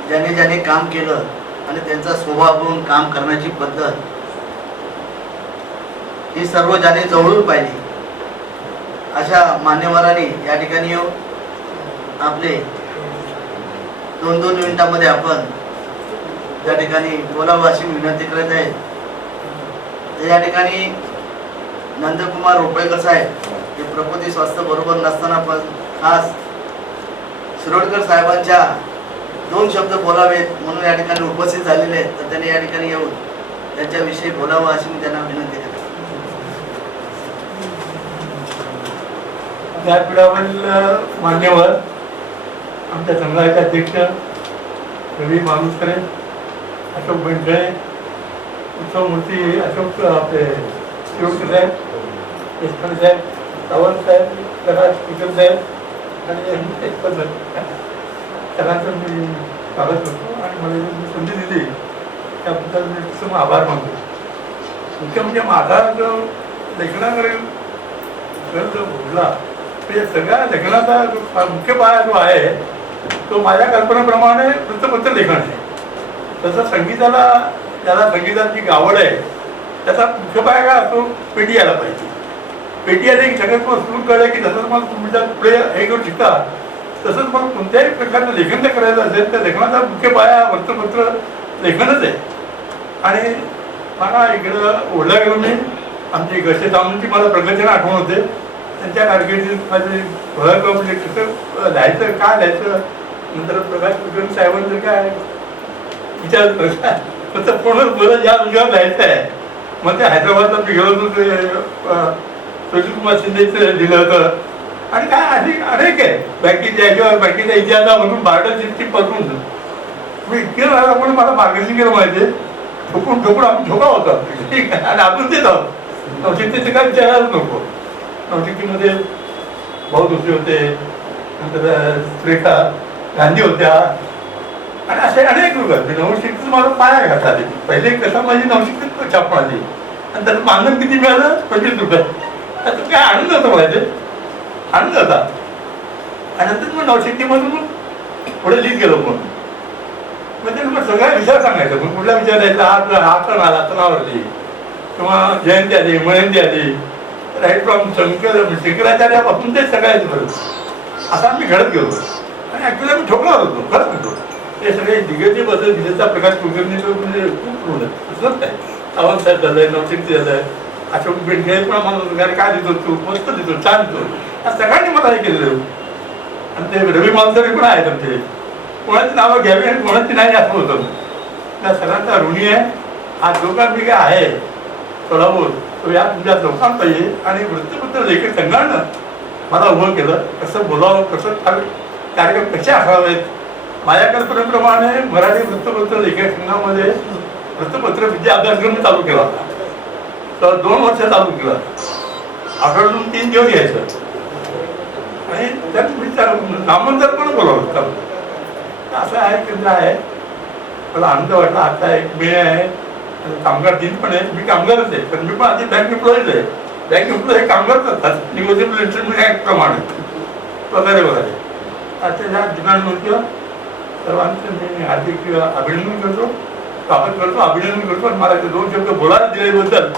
ज्यांनी काम केलं आणि त्यांचा स्वभाव बघून काम करण्याची पद्धत ही सर्व ज्यांनी जवळून पाहिली अशा मान्यवरांनी या ठिकाणी येऊन आपले 2-2 मिनिटांमध्ये आपण त्या ठिकाणी बोलावं अशी विनंती करत आहे. या ठिकाणी नंदकुमार रोपळेकर साहेब हे प्रकृती स्वास्थ्य बरोबर नसताना पण खास शिरोडकर साहेबांच्या 2 शब्द बोलावेत म्हणून या ठिकाणी उपस्थित झालेले आहेत. तर त्यांनी या ठिकाणी येऊन त्यांच्याविषयी बोलावं अशी मी त्यांना विनंती करतो. व्यासपीठावरील मान्यवर आमच्या संघाचे अध्यक्ष रवी मालुसरे, अशोक बेंडळे, उत्सवमूर्ती अशोक आपले शिरोडकर साहेब, देशपांडे साहेब, सावंत साहेब, प्रकाश किशोर साहेब आणि एक पद्धत सगळ्यांचं मी स्वागत करतो आणि मला जी संधी दिली त्याबद्दल मी खूप आभार मानतो. मुख्य म्हणजे माझा जो लेखनाकडे जो बोलला म्हणजे सगळ्या लेखनाचा जो मुख्य पाया जो आहे तो माझ्या कल्पनेप्रमाणे वृत्तपत्र लेखन आहे. तसं संगीताला ज्याला संगीताची आवड आहे त्याचा मुख्य पाया काय असतो, पेटी यायला पाहिजे. पेटी आली की सगळ्यात मला सुरू कळलं की जसं मला तुमच्या पुढे हे करू शिका, तसंच मला कोणत्याही प्रकारचं लेखन जर करायचं असेल तर लेखनाचा मुख्य पाया वृत्तपत्र लेखनच आहे. आणि मला इकडं ओढला गेलो मी, आमची घरचे सामूंची मला प्रगतीने आठवण होते. त्यांच्या कारकिर्दीत माझी फळक म्हणजे कसं लिहायचं, काय लिहायचं. नंतर प्रकाश कुलकर्णी साहेबांचं काय विचारलं काय तसं कोणच बरं या विषयावर लिहायचं आहे. मग ते हैदराबादला मी गेलो होतो, ते सुशीलकुमार शिंदेचं दिलं होतं. आणि काय अनेक आहे बँकेच्या याच्यावर, बँकेच्या इतिहासामधून बार्डरची पासून मी इतके राहिला म्हणून मला मार्गदर्शन केलं माहिती आहे. ठोकून ठोकून आम्ही ठोका होता ठीक आहे. आणि अजून तेच आहोत. नवशिकतेचं काय विचारायलाच नको. नवशिकतेमध्ये भाऊ जोशी होते, नंतर सुरेखा गांधी होत्या, आणि असे अनेक लोक आहेत. नवशिकतेचं मला पाया घातला. पहिले कसं माझी नवशिकतेच छाप माझी, आणि त्याचं मानधन किती मिळालं, 25 रुपये. त्याचं काय आनंद होता माहिती, आनंद होता. आणि नंतर मग नवशिकतेमधून पुढे लिहित गेलो. म्हणजे मग सगळ्या विचार सांगायचं, मग कुठला विचार द्यायचा, हा सण आला, सणावरती किंवा जयंती आली, मयंती आली, राईट फ्रॉम शंकराचार्यापासून ते सगळ्याच बरोबर असं आम्ही घडत गेलो. आणि ॲक्च्युली आम्ही ठोकला होतो, खरंच म्हणतो. ते सगळे दिग्गज बद्दल दिलेचा प्रकाश कुलकर्णी म्हणजे खूप ऋण आहे. तसंच काय सावंत साहेब झालंय, नवशिकते झालंय, अशोक बेंडके पण मला काय देतो तू, मस्त देतो, छान देतो, या सगळ्यांनी मला हे केलेलं. आणि ते रवी मालसरे पण आहेत आमचे. कोणाची नावं घ्यावी आणि कोणाची नाही असं होतं. त्या सगळ्यांचा ऋणी आहे. हा जो का मी काय आहे सोलापूर, तो या तुमच्या लोकांना पाहिजे. आणि वृत्तपत्र लेखक संघानं मला उभं केलं, कसं बोलावं, कसं कार्यक्रम कसे असावेत. माझ्या कल्पनेप्रमाणे मराठी वृत्तपत्र लेखक संघामध्ये वृत्तपत्र विद्या अभ्यासक्रम चालू केला होता. तर 2 वर्ष चालू केला. आठवड्यातून 3 दिवस घ्यायचं. आणि त्यात नामांतर पण बोलावं होतं. असं आहे, केंद्र आहे. मला आनंद वाटला. आता एक मे आहे, कामगार दिन पण आहे. मी कामगारच आहे, पण मी पण आधी बँक एम्प्लॉईज आहे. बँक एम्प्लॉई हे कामगारच असतात, निगोशिएबल इंटरमिडिएट ॲक्ट प्रमाणे वगैरे वगैरे. आता ह्या दिनांमध्ये सर्वांचं मी हार्दिक अभिनंदन करतो, स्वागत करतो, अभिनंदन करतो. आणि मला ते 2 शब्द बोलायला दिल्याबद्दल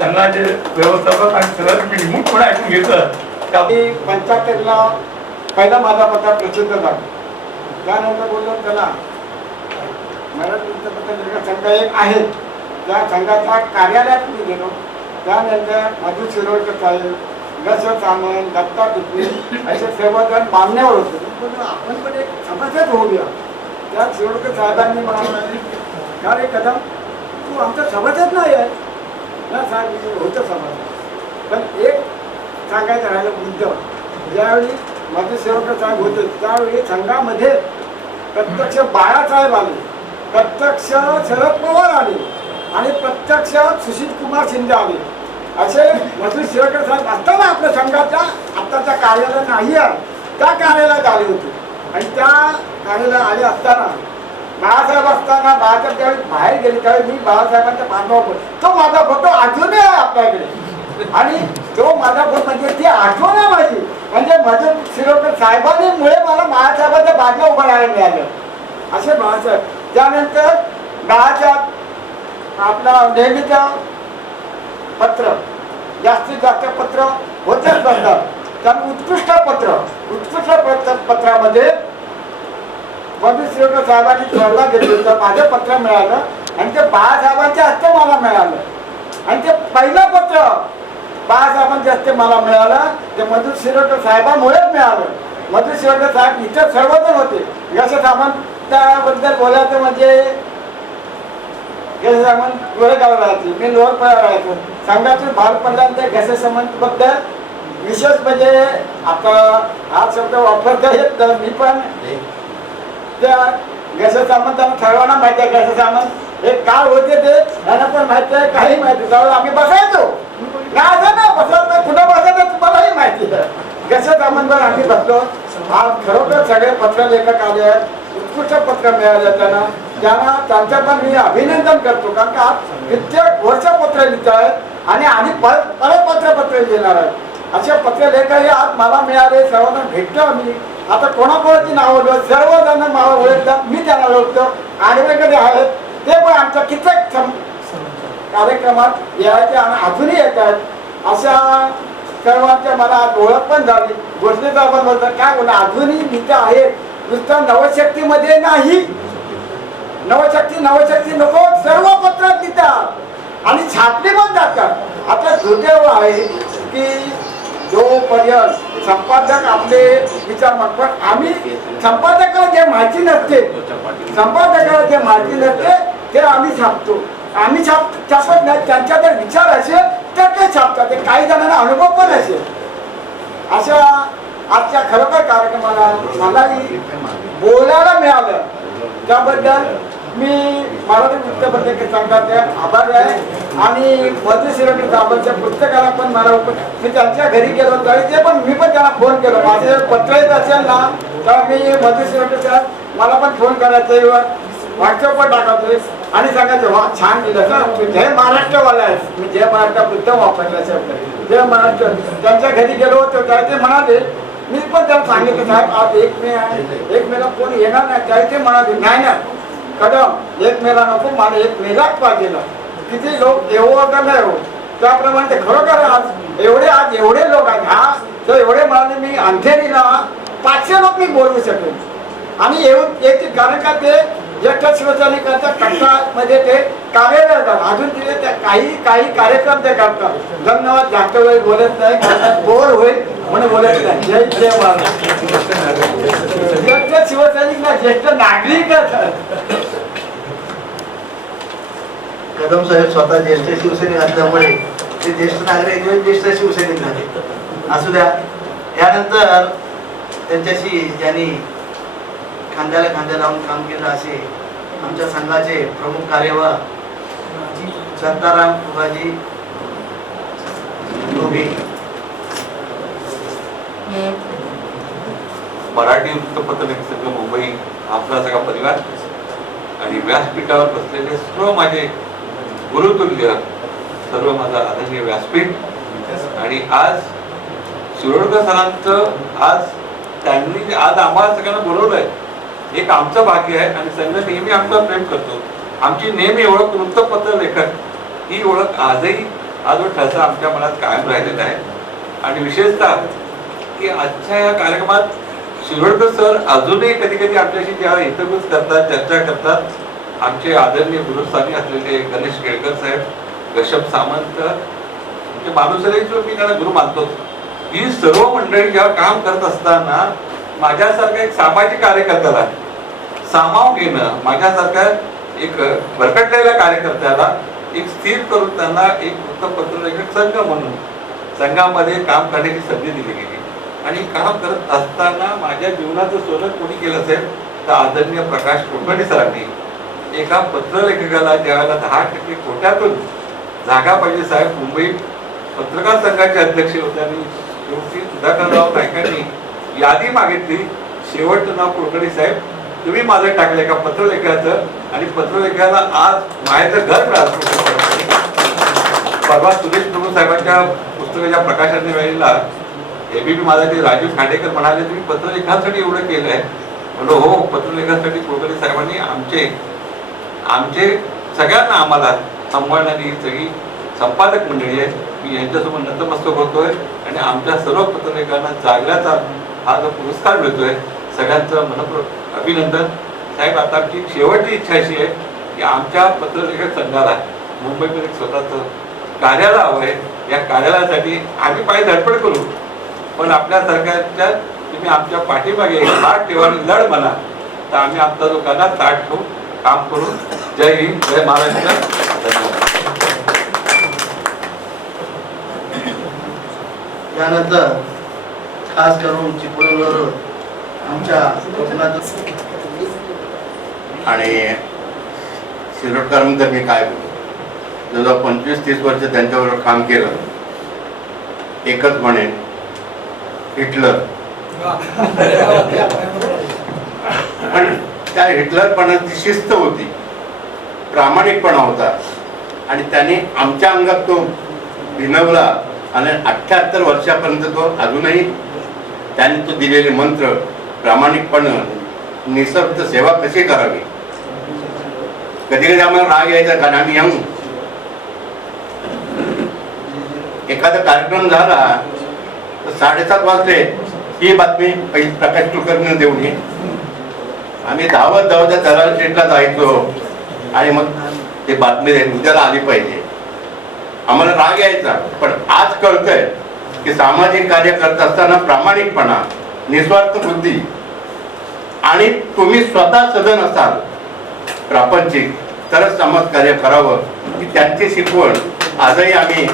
संघाचे व्यवस्थापक आणि सगळं मी निमूटपणे ऐकून घेतलं. 75ला पहिला माझा पत्र प्रसिद्ध झाला. त्यानंतर बोललो त्याला मराठी वृत्तपत्र संघ एक आहे, त्या संघाच्या कार्यालयात मी गेलो. त्यानंतर मधु शिरोडकर साहेब, गस सामंत, दत्ता टिपे असे सर्वजण मान्यवर होते. आपण पण एक सभासद होऊया. त्या शिरोडकर साहेबांनी मला म्हणाले, का रे कदम तू आमचा सभासद नाही आहे ना. साहेब होतं सभासद, पण एक सांगायचं राहिलं मुद्दा. ज्यावेळी मधु शिरोडकर साहेब होते त्यावेळी संघामध्ये प्रत्यक्ष बाळासाहेब आले, प्रत्यक्ष शरद पवार आले आणि प्रत्यक्ष सुशीलकुमार शिंदे आले. असे मधु शिरोडकर साहेब असताना आपल्या संघाच्या आत्ताच्या कार्यालय नाही आहे त्या कार्यालयात आले होते. आणि त्या कार्यालयात आले असताना बाळासाहेब असताना बाळासाहेब त्यावेळी बाहेर गेले त्यावेळी मी बाळासाहेबांच्या पाठवा तो माझा फोटो अजूनही आहे आपल्याकडे. आणि तो माझा फोटो म्हणजे ती आठवण आहे माझी. म्हणजे मधु शिरोडकर साहेबांनी मुळे मला बाळासाहेबांच्या बाजूला उभं राहायला मिळालं. असे बाळासाहेब. त्यानंतर बाळासाहेब आपला नेहमीचं पत्र, जास्तीत जास्त पत्र होतेच बनतात. त्यामुळे उत्कृष्ट पत्रामध्ये मधु शिरोडकर साहेबांनी स्पर्धा घेतली होतं. माझं पत्र मिळालं आणि ते बाळासाहेबांच्या हस्ते मला मिळालं. आणि ते पहिलं पत्र बाळासाहेबांच्या हस्ते मला मिळालं ते मधु शिरोडकर साहेबांमुळेच मिळालं. मधु शिरोडकर साहेब इतर सर्वजण होते. यश सामंताबद्दल बोलायचं म्हणजे यश सामंत गोरेगावला राहायचे, मी लोअरपळ्याला राहायचो. संघातून भाग पडल्यानंतर घसे सामंत बद्दल विशेष म्हणजे आता हा शब्द वापरता येत नाही. मी पण त्या घसे सामंतांना सर्वांना माहिती आहे. घसे सामंत हे काळ होते ते यांना पण माहिती आहे, काही माहिती. त्यावेळी आम्ही बसायचो काय ना बसत कुठं बसायचं तुम्हालाही माहिती आहे. घसे सामंतवर आम्ही बसलो. आज खरोखर सगळे पत्रलेखक आले आहेत, उत्कृष्ट पत्र मिळाले त्यांना त्यांचं पण मी अभिनंदन करतो. कारण का आज कित्येक वर्ष पत्र लिहित आहेत आणि परत पत्र लिहिणार आहेत. असे पत्रलेखही आज मला मिळाले. सर्वांना भेटतो आम्ही. आता कोणाकोणाची नावं ओळखत सर्वजण नावं ओळखतात. मी त्यांना ओळखतो. आडवे कधी आहेत ते पण आमच्या कित्येक कार्यक्रमात यायचे आणि अजूनही येत आहेत अशा सर्वांच्या मला आज ओळख पण झाली. गोष्टीचा आपण बोलतो काय बोला अजूनही तिथे आहेत नुसतं नवशक्तीमध्ये नाही. नवशक्ती नको सर्व पत्रात लिहितात आणि छापली पण जातात. आता दुर्दैव आहे की जोपर्यंत संपादक आपले विचार पण आम्ही संपादकाला जे माहिती नसते ते आम्ही छापतो. आम्ही छापत नाही. त्यांच्या जर विचार असेल तर ते छापतात. ते काही जणांना अनुभव पण असेल. अशा आजच्या खरोखर कार्यक्रमाला मलाही बोलायला मिळालं त्याबद्दल मी मराठी वृत्तपत्रिका संघाचे आभारी आहे. आणि मधु शिरोडकर साहेबांच्या पुस्तकाला पण मला मी त्यांच्या घरी गेलो त्यावेळी ते पण मी पण त्यांना फोन केलो. माझे पत्र येत असेल ना तर मी मधु शिरोडकर साहेब मला पण फोन करायचं व्हॉट्सअपवर टाकायचोय आणि सांगायचं वा छान लिहिलं सर जय महाराष्ट्रवाला आहे. मी जय महाराष्ट्र बुद्ध वापरला शब्द जय महाराष्ट्र. त्यांच्या घरी गेलो होतो त्यावेळी ते म्हणाले मी पण त्याला सांगितलं साहेब आज 1 मे आहे 1 मेला कोण येणार नाही त्यावेळी ते म्हणाले नाही ना कदम 1 मेला नको मला 1 मेलाच पाहिजे. किती लोक येऊ का नाही हो त्याप्रमाणे ते खरोखर आज एवढे लोक आहेत. हा तर एवढे म्हणाले मी अंधेरीला 500 लोक मी बोलवू शकेन आणि येऊन येतील कारण का ते ज्येष्ठ शिवसैनिकांच्या कष्टामध्ये ते कार्यरत आहेत. अजून तिथे ते काही कार्यक्रम ते करतात. धन्यवाद. जास्त वेळ बोलत नाही बोर होईल म्हणून बोलत नाही. जय जय महाराज. ज्येष्ठ शिवसैनिक ना ज्येष्ठ नागरिकच कदम साहेब स्वतः ज्येष्ठ शिवसैनिक असल्यामुळे ते ज्येष्ठ नागरिक ज्येष्ठ शिवसैनिक झाले. असू द्या. यानंतर त्यांच्याशी ज्यांनी खांद्याला खांद्या लावून काम केलं असे आमच्या संघाचे प्रमुख कार्यवाह शांताराम फुगाजी दोघे. मराठी वृत्तपत्र संघ मुंबई आपला सगळा परिवार आणि व्यासपीठावर बसलेले सर्व माझे गुरुतुल्य सर्व माझा आदरणीय व्यासपीठ आणि आज शिरोडकर सरांचं त्यांनी आज आम्हाला सगळ्यांना बोलवलंय एक आमचं भाग्य आहे आणि संघ नेहमी आमचं प्रेम करतो. आमची नेहमी ओळख वृत्तपत्र लेखक ही ओळख आजही आज ठसा आमच्या मनात कायम राहिलेला आहे. आणि विशेषतः की आजच्या या कार्यक्रमात शिरोडकर सर अजूनही कधी कधी आमच्याशी जेव्हा हितगुज करतात चर्चा करतात आमचे आदरणीय गुरुस्थानी असलेले गणेश केळकर साहेब गशप सामंत म्हणजे माणूसही मी त्यांना गुरु मानतो. ही सर्व मंडळी जेव्हा काम करत असताना माझ्यासारख्या एक सामाजिक कार्यकर्त्याला सामावून घेणं माझ्यासारख्या एक भरकटलेल्या कार्यकर्त्याला एक स्थिर करून त्यांना एक वृत्तपत्र लेखक संघ म्हणून संघामध्ये काम करण्याची संधी दिली गेली. आणि काम करत असताना माझ्या जीवनाचं सोनं कोणी केलं असेल तर आदरणीय प्रकाश कुलकर्णी सरांनी. एका पत्रलेखकाला ज्यावेळेला 10% कोट्यातून जागा पाहिजे साहेब मुंबई पत्रकार संघाचे अध्यक्ष होते आणि शेवटी सुधाकरराव नायकांनी यादी मागितली. शेवटचं नाव कुलकर्णी साहेब तुम्ही माझं टाकलं एका पत्रलेखाचं आणि पत्रलेखाला आज मायाचं घर मिळालं. परवा सुरेश प्रभू साहेबांच्या पुस्तकाच्या प्रकाशनाच्या वेळेला एबीपी माझा ते राजीव खांडेकर म्हणाले तुम्ही पत्रलेखासाठी एवढं केलं आहे. म्हणलो हो पत्रलेखासाठी कुलकर्णी साहेबांनी आमचे सगळ्यांना आम्हाला सांभाळणारी सगळी संपादक मंडळी आहे. मी यांच्यासोबत नतमस्तक होतोय आणि आमच्या सर्व पत्रलेखांना जागल्याचा हा जो पुरस्कार मिळतोय सगळ्यांचं मनपूर्वक अभिनंदन साहेब. आता आमची शेवटची इच्छा अशी आहे की आमच्या पत्रलेखक संघाला मुंबईमध्ये एक स्वतःचं कार्यालय हवं आहे. या कार्यालयासाठी आम्ही पाय धडपड करू पण आपल्या सरकारच्या तुम्ही आमच्या पाठीमागे हात ठेवा आणि लढ म्हणा तर आम्ही आमचा जो कदा ताट ठेवू काम करू. जय हिंद जय महाराष्ट्र. धन्यवाद. यानंतर खास करून चिपळूणवरून आमच्या कोकणात आणि शिरोडकरांबद्दल मी काय बोलू. जवळजवळ 25-30 वर्ष त्यांच्याबरोबर काम केलं. एकच म्हणेन हिटलर. पण त्या हिटलरपणाची शिस्त होती प्रामाणिकपणा होता आणि त्याने आमच्या अंगात तो भिनवला आणि 78 वर्षापर्यंत तो अजूनही त्याने तो दिलेले मंत्र प्रामाणिकपणे निस्वार्थ सेवा कशी करावी. कधी कधी आम्हाला राग यायचा कारण आम्ही यंग एखादा कार्यक्रम झाला तर 7:30 वाजले ही बातमी पहिली प्रकाश कुलकर्णीने देऊन ये. आम्ही धावत धावत त्या दलाल स्ट्रीटला जायचो आणि मग ते बातमी उद्याला आली पाहिजे. आम्हाला राग यायचा, पण आज कळतंय की सामाजिक कार्य करत असताना प्रामाणिकपणा, निस्वार्थ बुद्धी आणि तुम्ही स्वतः सदन असाल प्रापंचिक तरच समाज कार्य करावं की त्यांची शिकवण आजही आम्ही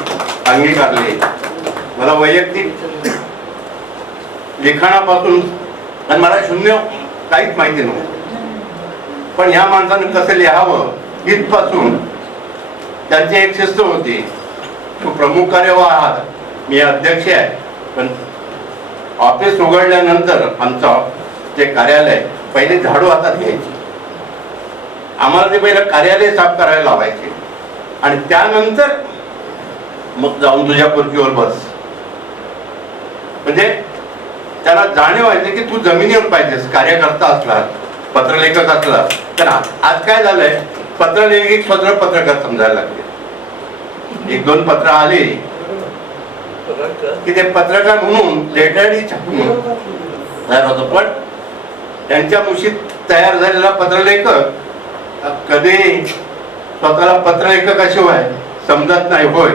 अंगीकारली. मला वैयक्तिक लिखाणापासून आणि मला शून्य काहीच माहिती नव्हतं, पण ह्या माणसानं कसं लिहावं इथपासून त्यांची एक शिस्त होती. तो प्रमुख कार्यवाह आहात, मी अध्यक्ष आहे, पण ऑफिस उघडल्यानंतर आमचं जे कार्यालय पहिले झाडू हातात घ्यायची, आम्हाला ते पहिलं कार्यालय साफ करायला लावायचे आणि त्यानंतर मग जाऊन तुझ्या खुर्चीवर बस. म्हणजे त्याला जाणीव व्हायची की तू जमिनीवर पाहिजेस. कार्यकर्ता असला, पत्रलेखक असला तर आज काय झालंय, पत्रलेखक स्वतः पत्रकार समजायला लागले. 1-2 पत्र आली की ते पत्रकार म्हणून लेटरडी छापून तयार होतो, पण त्यांच्या मुशीत तयार झालेला पत्रलेखक कधी स्वतःला पत्रलेखकाशिवाय समजत नाही. होय,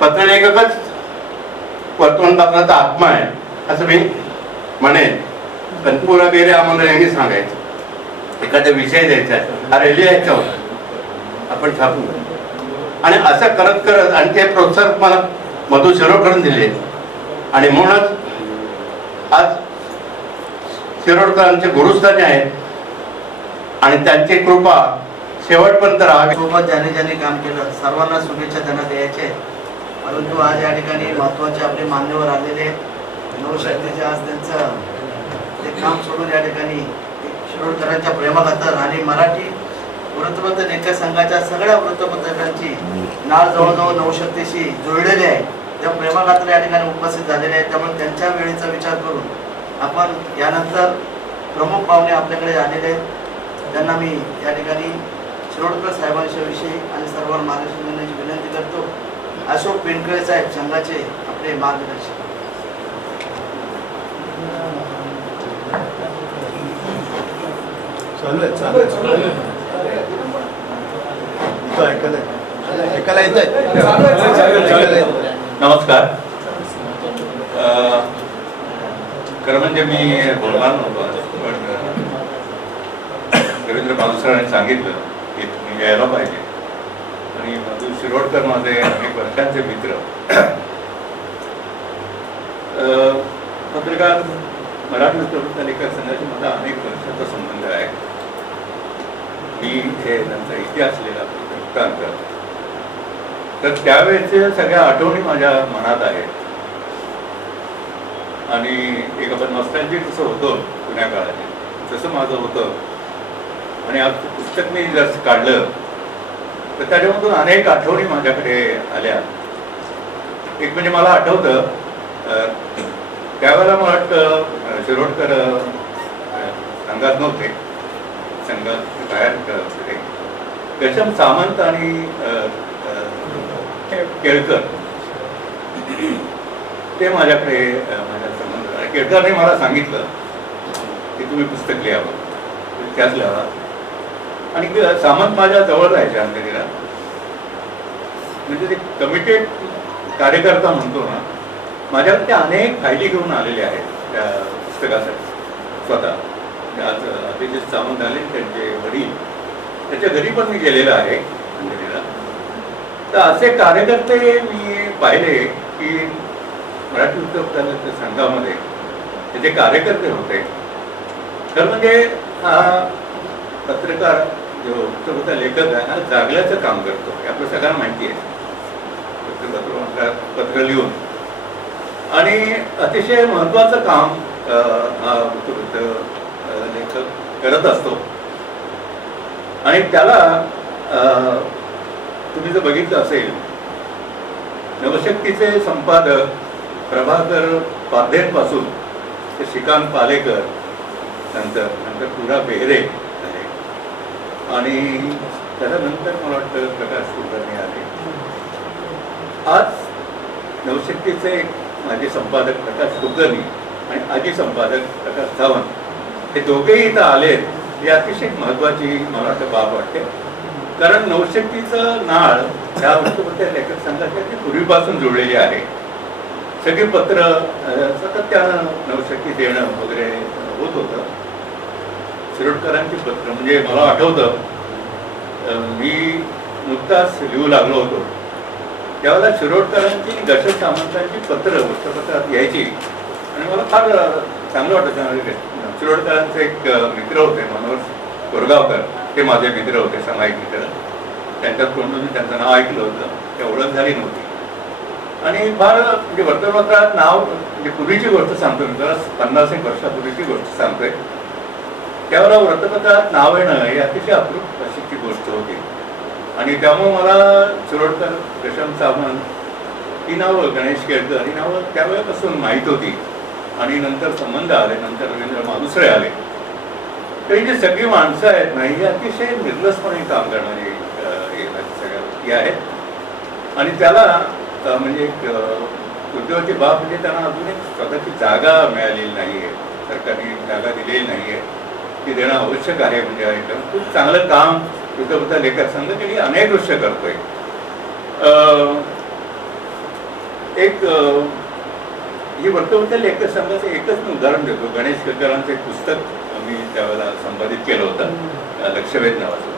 पत्रलेखकच वर्तमानपत्राचा आत्मा आहे असं मी म्हणेन. पण पुरा बेरे आम्हाला नेहमी सांगायचं, एखादा विषय द्यायचा आहे, अरे लिहायचा होता, आपण छापू. आणि असं करत करत आणि ते प्रोत्साहन मला मधु शिरोडकरांनी दिले आणि म्हणूनच आज शिरोडकर आमचे गुरुस्थानी आहेत आणि त्यांची कृपा शेवटपर्यंत राहावी. सोबत ज्याने ज्याने काम केलं सर्वांना शुभेच्छा त्यांना द्यायचे. परंतु आज या ठिकाणी महत्त्वाचे आपले मान्यवर आलेले नवशक्तीचे आज त्यांचं ते काम सोडून या ठिकाणी शिरोडकरांच्या प्रेमाखातर आणि मराठी वृत्तपत्र लेखक संघाच्या सगळ्या वृत्तपत्रकांची नाळ जवळजवळ नवशक्तीशी जोडलेली आहे. त्या प्रेमाखातर या ठिकाणी उपस्थित झालेले आहेत. त्यामुळे त्यांच्या वेळेचा विचार करून आपण यानंतर प्रमुख पाहुणे आपल्याकडे आलेले आहेत, त्यांना मी या ठिकाणी शिरोडकर साहेबांच्या विषयी आणि सर्वांना मार्गदर्शन करण्याची विनंती करतो. अशोक पेंडकळे साहेब संघाचे आपले मार्गदर्शक. नमस्कार. खरं म्हणजे मी बोलणार नव्हतो, पण रवींद्र पानसरांनी सांगितलं की तुम्ही यायला पाहिजे. आणि मधु शिरोडकर माझे अनेक वर्षांचे मित्र, पत्रकार मराठी वृत्तपत्र लेखक संघाशी माझा अनेक वर्षाचा संबंध आहे. मी हे त्यांचा इतिहास लिहिला वृत्तांत, तर त्यावेळेच्या सगळ्या आठवणी माझ्या मनात आहेत. आणि एक आपण मस्तांची कसं होतं जुन्या काळात तसं माझं होतं. आणि आज पुस्तक मी जर काढलं तर त्याच्यामधून अनेक आठवणी माझ्याकडे आल्या. एक म्हणजे मला आठवतं त्यावेळेला मला वाटतं शिरोडकर संघात नव्हते, संघात बाहेर होते. घनश्याम सामंत आणि केळकर ते माझ्याकडे माझ्या संबंध. केळकरने मला सांगितलं की तुम्ही पुस्तक लिहावं, त्याच लिहावा. आणि सामंत माझ्या जवळ राहायचे अंधेरीला. म्हणजे ते कमिटेड कार्यकर्ता म्हणतो ना, माझ्याकडे त्या अनेक फायली घेऊन आलेले आहेत त्या पुस्तकासाठी स्वतः. आज अभिजित सामंत आले, त्यांचे वडील, त्याच्या घरी पण मी गेलेलो आहे अंधेरीला. तर असे कार्यकर्ते मी पाहिले की मराठी वृत्तपत्र संघामध्ये त्याचे कार्यकर्ते होते. तर म्हणजे हा पत्रकार जो वृत्तपत्र लेखक आहे हा जागल्याचं काम करतो, हे आपलं सगळ्यांना माहिती आहे. पत्र लिहून आणि अतिशय महत्त्वाचं काम हा वृत्तपत्र लेखक करत असतो. आणि त्याला तुम्ही जर बघितलं असेल, नवशक्तीचे संपादक प्रभाकर पाधेंपासून ते श्रीकांत पालेकर, नंतर पुरा बेहरे आहे आणि त्याच्यानंतर मला वाटतं प्रकाश कुलकर्णी आले. आज नवशक्तीचे माझे संपादक प्रकाश कुलकर्णी आणि आजी संपादक प्रकाश सावंत हे दोघेही इथं आलेत ही अतिशय महत्त्वाची मला वाटतं बाब वाटते. कारण नवशक्तीचं नाळ ह्या वृत्तपत्र लेखक संघाच्या पूर्वीपासून जुळलेली आहे. सगळी पत्र सातत्यानं नवशक्ती देणं वगैरे होत होतं. शिरोडकरांची पत्र म्हणजे मला आठवतं मी नुकताच लिहू लागलो होतो त्यावेळेला शिरोडकरांची दशरथ सामंतांची पत्र वृत्तपत्रात यायची आणि मला फार चांगलं वाटायचं. शिरोडकरांचे एक मित्र होते मनोहर कोरगावकर, ते माझे मित्र होते, सामायिक मित्र. त्यांच्याकडून त्यांचं नाव ऐकलं होतं, ते ओळख झाली नव्हती. आणि फार म्हणजे वर्तमानपत्रात नाव म्हणजे पूर्वीची गोष्ट सांगतोय मी, जरा 50 वर्षापूर्वीची गोष्ट सांगतोय. त्यावेळेला वृत्तपत्रात नाव येणं ही अतिशय अप्रूप अशीची गोष्ट होती. आणि त्यामुळे मला शिरोडकर, प्रशांत सावंत ही नावं, गणेश केळकर ही नावं त्यावेळेपासून माहीत होती. आणि नंतर संबंध आले, नंतर रवींद्र मालुसरे आले. तर ही जी सगळी माणसं आहेत ना ही अतिशय निर्लसपणे काम करणारी सगळ्या गोष्टी आहेत. आणि त्याला म्हणजे उद्योगाची बाब म्हणजे त्यांना अजून एक स्वतःची जागा मिळालेली नाही आहे, सरकारने जागा दिलेली नाही आहे, ती देणं आवश्यक आहे. म्हणजे खूप चांगलं काम वृत्तपत्र लेखक संघ त्यांनी अनेक वर्ष करतोय. एक ही वृत्तपत्र लेखक संघाचं एकच मी उदाहरण देतो. गणेश केळकरांचं एक पुस्तक मी त्यावेळेला संपादित केलं होतं, लक्षवेध नावाचं.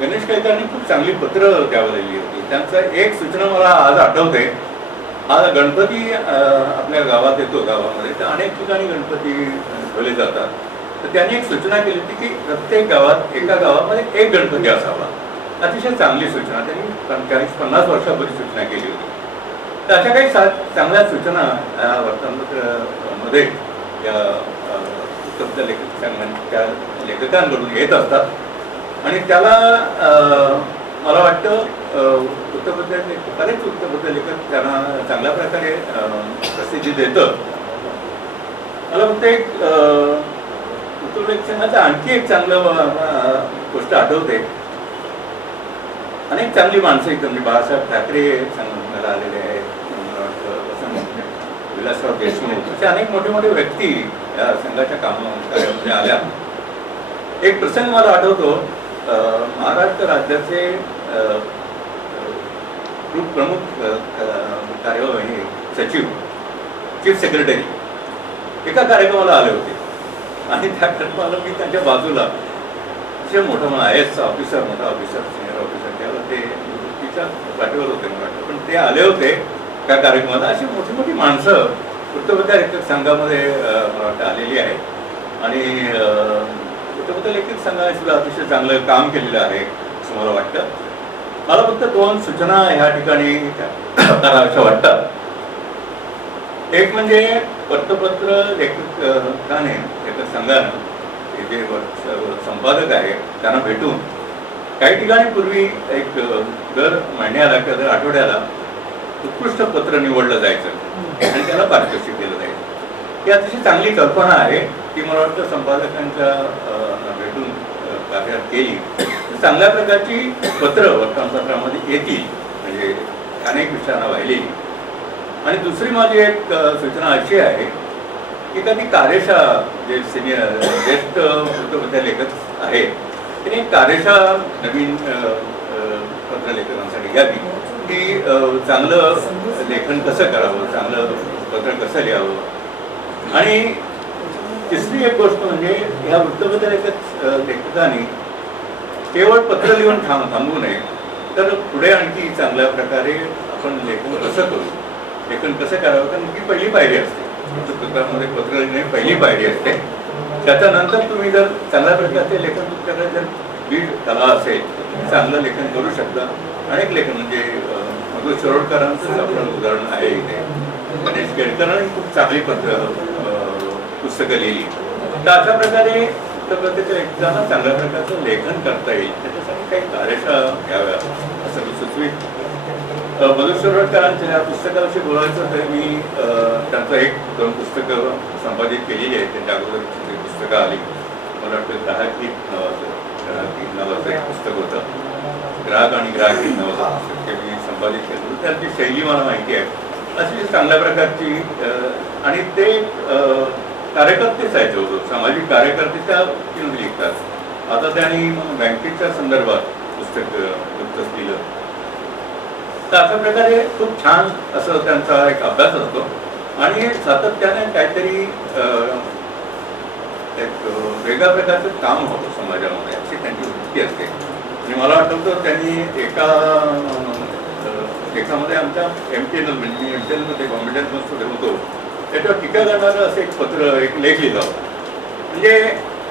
गणेश केळकरांनी खूप चांगली पत्र त्यावेळेला लिहिली होती. त्यांचं एक सूचना मला आज आठवते. आज गणपती आपल्या गावात येतो, गावामध्ये तर अनेक ठिकाणी गणपती ठेवले जातात. तर त्यांनी एक सूचना केली होती की प्रत्येक गावात, एका गावामध्ये एक गणपती असावा. अतिशय चांगली सूचना त्यांनी 40-50 वर्षापूर्वी सूचना केली होती. तर अशा काही चांगल्या सूचना वर्तमानपत्रामध्ये या वृत्तपत्र लेखक संघाच्या लेखकांकडून येत असतात. आणि त्याला मला वाटतं वृत्तपत्र बरेच वृत्तपत्र लेखक त्यांना चांगल्या प्रकारे प्रसिद्धी देतं. मला वाटतं एक वृत्तपत्र संघाचं आणखी एक चांगलं गोष्ट आठवते. अनेक चांगली माणसं इथं म्हणजे बाळासाहेब ठाकरे संघाला आलेले आहेत, मला वाटतं विलासराव देशमुख, असे अनेक मोठे मोठे व्यक्ती या संघाच्या कार्यामध्ये आल्या. एक प्रसंग मला आठवतो. महाराष्ट्र राज्याचे प्रमुख कार्यवाही सचिव, चीफ सेक्रेटरी एका कार्यक्रमाला आले होते. आणि त्या कार्यक्रमाला मी त्यांच्या बाजूला असे मोठं IAS ऑफिसर, मोठा ऑफिसर, सिनियर ऑफिसर, त्याला ते तिच्या पाठीवर होते मला वाटतं, पण ते आले होते त्या कार्यक्रमाला. अशी मोठी मोठी माणसं वृत्तपत्र लेखक संघामध्ये मला वाटतं आलेली आहेत. आणि वृत्तपत्र लेखक संघाने सुद्धा अतिशय चांगलं काम केलेलं आहे असं मला वाटतं. मला फक्त 2 सूचना ह्या ठिकाणी कराव्याशा वाटतात. एक म्हणजे वृत्तपत्र लेखकाने, लेखक संघानं जे संपादक आहे त्यांना भेटून काही ठिकाणी पूर्वी एक दर महिन्याला किंवा दर आठवड्याला उत्कृष्ट पत्र निवडलं जायचं आणि त्याला पारितोषिक दिलं जायचं. ही अतिशय चांगली कल्पना आहे की मला वाटतं संपादकांच्या भेटून कार्यात केली चांगल्या प्रकारची पत्र वर्तमानपत्रामध्ये येतील, म्हणजे अनेक विषयांना वाहिलेली. आणि दुसरी माझी एक सूचना अशी आहे की कधी कार्यशाळा, जे सिनियर ज्येष्ठ वृत्तपत्र लेखक आहेत त्यांनी कार्यशाळा नवीन पत्रलेखकांसाठी घ्यावी की चांगलं लेखन कसं करावं, चांगलं पत्र कसं लिहावं. आणि तिसरी एक गोष्ट म्हणजे या वृत्तपत्र लेखकांनी केवळ पत्र लिहून थांबू नये, तर पुढे आणखी चांगल्या प्रकारे आपण लेखन कसं करू, लेखन कसं करावं. कारण ही पहिली पायरी असते वृत्तपत्रामध्ये, पत्र लिहिणे पहिली पायरी असते. त्याच्यानंतर तुम्ही जर चांगल्या प्रकारचे लेखन करायचं, जर बीड कला असेल तर चांगलं लेखन करू शकता. अनेक लेखन म्हणजे मधुर शिरोडकरांचं आपलं उदाहरण आहे इथे. गणेश केळकरांनी खूप चांगली पुस्तकं लिहिली. तर अशा प्रकारे वृत्तपत्राच्या लेखकांना चांगल्या प्रकारचं लेखन करता येईल, त्याच्यासाठी काही कार्यशाळा घ्याव्या असं मी सुचवीत. मधुर शिरोडकरांच्या या पुस्तकाविषयी बोलायचं तर मी त्यांचं 1-2 पुस्तकं संपादित केलेली आहेत. त्यांच्या अगोदरची पुस्तकं आली, मला वाटतं ग्राहक नावाचं एक पुस्तक होतं, ग्राहक आणि ग्राहक नावाचं पुस्तक ते मी संपादित केलं. त्यांची शैली मला माहिती आहे अशी चांगल्या प्रकारची आणि ते कार्यकर्तेच आहेत जवळजवळ सामाजिक कार्यकर्ते त्या लिहितात. आता त्यांनी बँकेच्या संदर्भात पुस्तक नुकतंच लिहिलं. तर अशा प्रकारे खूप छान असं त्यांचा एक अभ्यास असतो आणि सातत्याने काहीतरी एक वेगळ्या प्रकारचं काम होतं समाजामध्ये अशी त्यांची वृत्ती असते. आणि मला आठवतं त्यांनी एकामध्ये आमच्या MTNL म्हणजे मी MTNLमध्ये गव्हर्नमेंटमध्ये होतो त्याच्यावर टीका करणारं असं एक पत्र एक लेख लिहिला होता. म्हणजे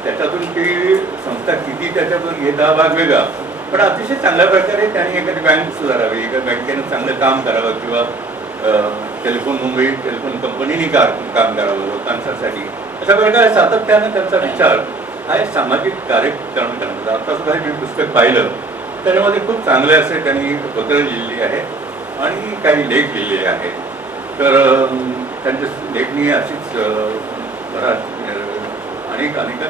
त्याच्यातून ती संस्था किती त्याच्यातून घेत हा भाग वेगळा, पण अतिशय चांगल्या प्रकारे त्यांनी एखादी बँक सुधारावी, एका बँकेनं चांगलं काम करावं किंवा मुंबई टेलिफोन कंपनीने काम करावं लोकांसाठी. अशा प्रकारे सातत्यानं त्यांचा विचार हा एक सामाजिक कार्यक्रम करण्याचा. आता सुद्धा मी पुस्तक पाहिलं त्याच्यामध्ये खूप चांगले असे त्यांनी पत्र लिहिलेली आहेत आणि काही लेख लिहिलेले आहेत. तर त्यांच्या लेखणी अशीच बराच अनेकाधिक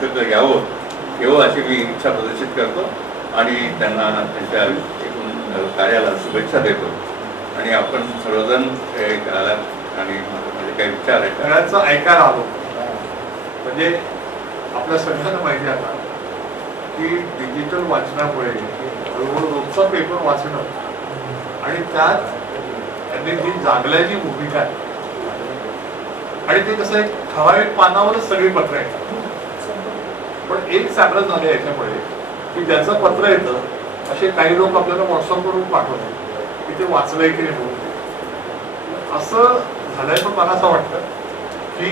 पुस्तकं यावं अशी मी इच्छा प्रदर्शित करतो आणि त्यांना त्यांच्या एकूण कार्याला शुभेच्छा देतो. आणि आपण सर्वजण करायला आणि माझे काही विचार आहेत सगळ्यांचं ऐकायला आलो. म्हणजे आपल्या सगळ्यांना माहिती आहे आता की डिजिटल वाचनामुळे हळूहळू रोजचा पेपर वाचणं आणि त्यात त्यांनी जी जागल्याची भूमिका आहे आणि ते कसं एक ठराविक पानावरच सगळी पत्र येतात. पण एक चांगलं झालं याच्यामुळे की ज्याचं पत्र येतं असे काही लोक आपल्याला व्हॉट्सअपवरून पाठवतात की ते वाचलंय की नाही म्हणून. असं झाल्याचं मला असं वाटतं की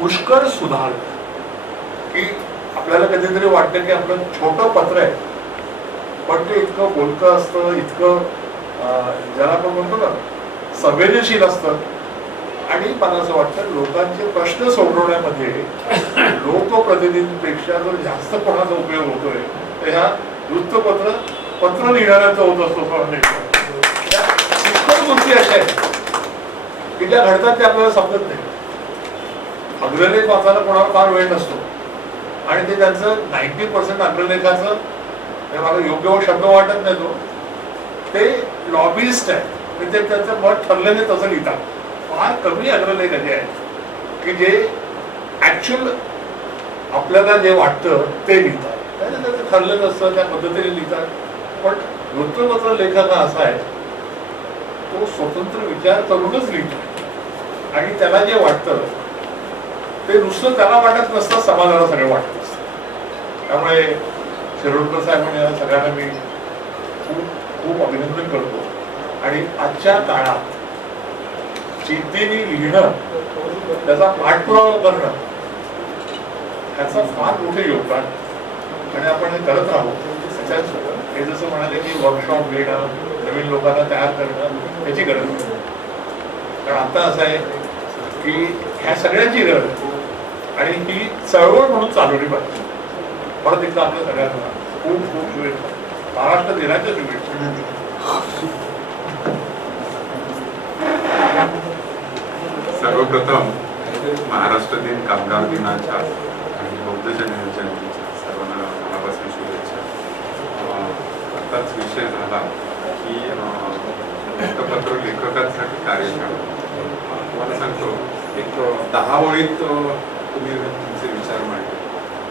पुष्कळ सुधार की आपल्याला कधीतरी वाटतं की आपलं छोटं पत्र आहे पण ते इतकं बोलकं असतं, इतकं ज्याला आपण म्हणतो ना संवेदनशील असतं. आणि मला असं वाटतं लोकांचे प्रश्न सोडवण्यामध्ये लोकप्रतिनिधींपेक्षा जर जास्त कोणाचा उपयोग होतोय तर ह्या पत्र लिहिणाऱ्यांचा होत असतो. पुष्कळ गोष्टी अशा आहेत की ज्या घडतात ते आपल्याला समजत नाही. अग्रलेख वाचायला कोणाला फार वेळ नसतो आणि ते त्यांचं 90% अग्रलेखाचं मला योग्य शब्द वाटत नाही तो ते लॉबिस्ट आहे म्हणजे त्यांचं मत ठरलेले तसं लिहितात. फार कमी अग्रलेख असे आहेत की जे ऍक्च्युअल आपल्याला जे वाटतं ते लिहितात. त्याचं ठरलेलं असतं त्या पद्धतीने लिहितात. पण वृत्तपत्र लेखक हा असा आहे तो स्वतंत्र विचार करूनच लिहितो आणि त्याला जे वाटतं ते नुसतं त्याला वाटत नसतं, समाजाला सगळं वाटत असतं. त्यामुळे शिरोडकर साहेब या सगळ्यांना मी खूप खूप अभिनंदन करतो. आणि आजच्या काळात चिंतेने लिहिणं त्याचा पाठपुरावा करणं ह्याचं फार मोठं योगदान आणि आपण हे करत राहू. त्याच्यात हे जसं म्हणाले की वर्कशॉप घेणं, नवीन लोकांना तयार करणं त्याची गरज नाही. कारण आता असं आहे की ह्या सगळ्यांची गरज आणि ही चळवळ म्हणून चालवली पाहिजे. परत एकदा आपल्या सगळ्यांना खूप खूप शुभेच्छा. महाराष्ट्र दिनाच्या शुभेच्छा. सर्वप्रथम महाराष्ट्र दिन, कामगार दिनाच्या आणि बौद्ध जयंतीच्या सर्वांना मनापासून शुभेच्छा. आताच विषय झाला की वृत्तपत्र लेखकांसाठी कार्यशाळा. तुम्हाला सांगतो एक 10 ओळीत तुम्ही तुमचे विचार मांडले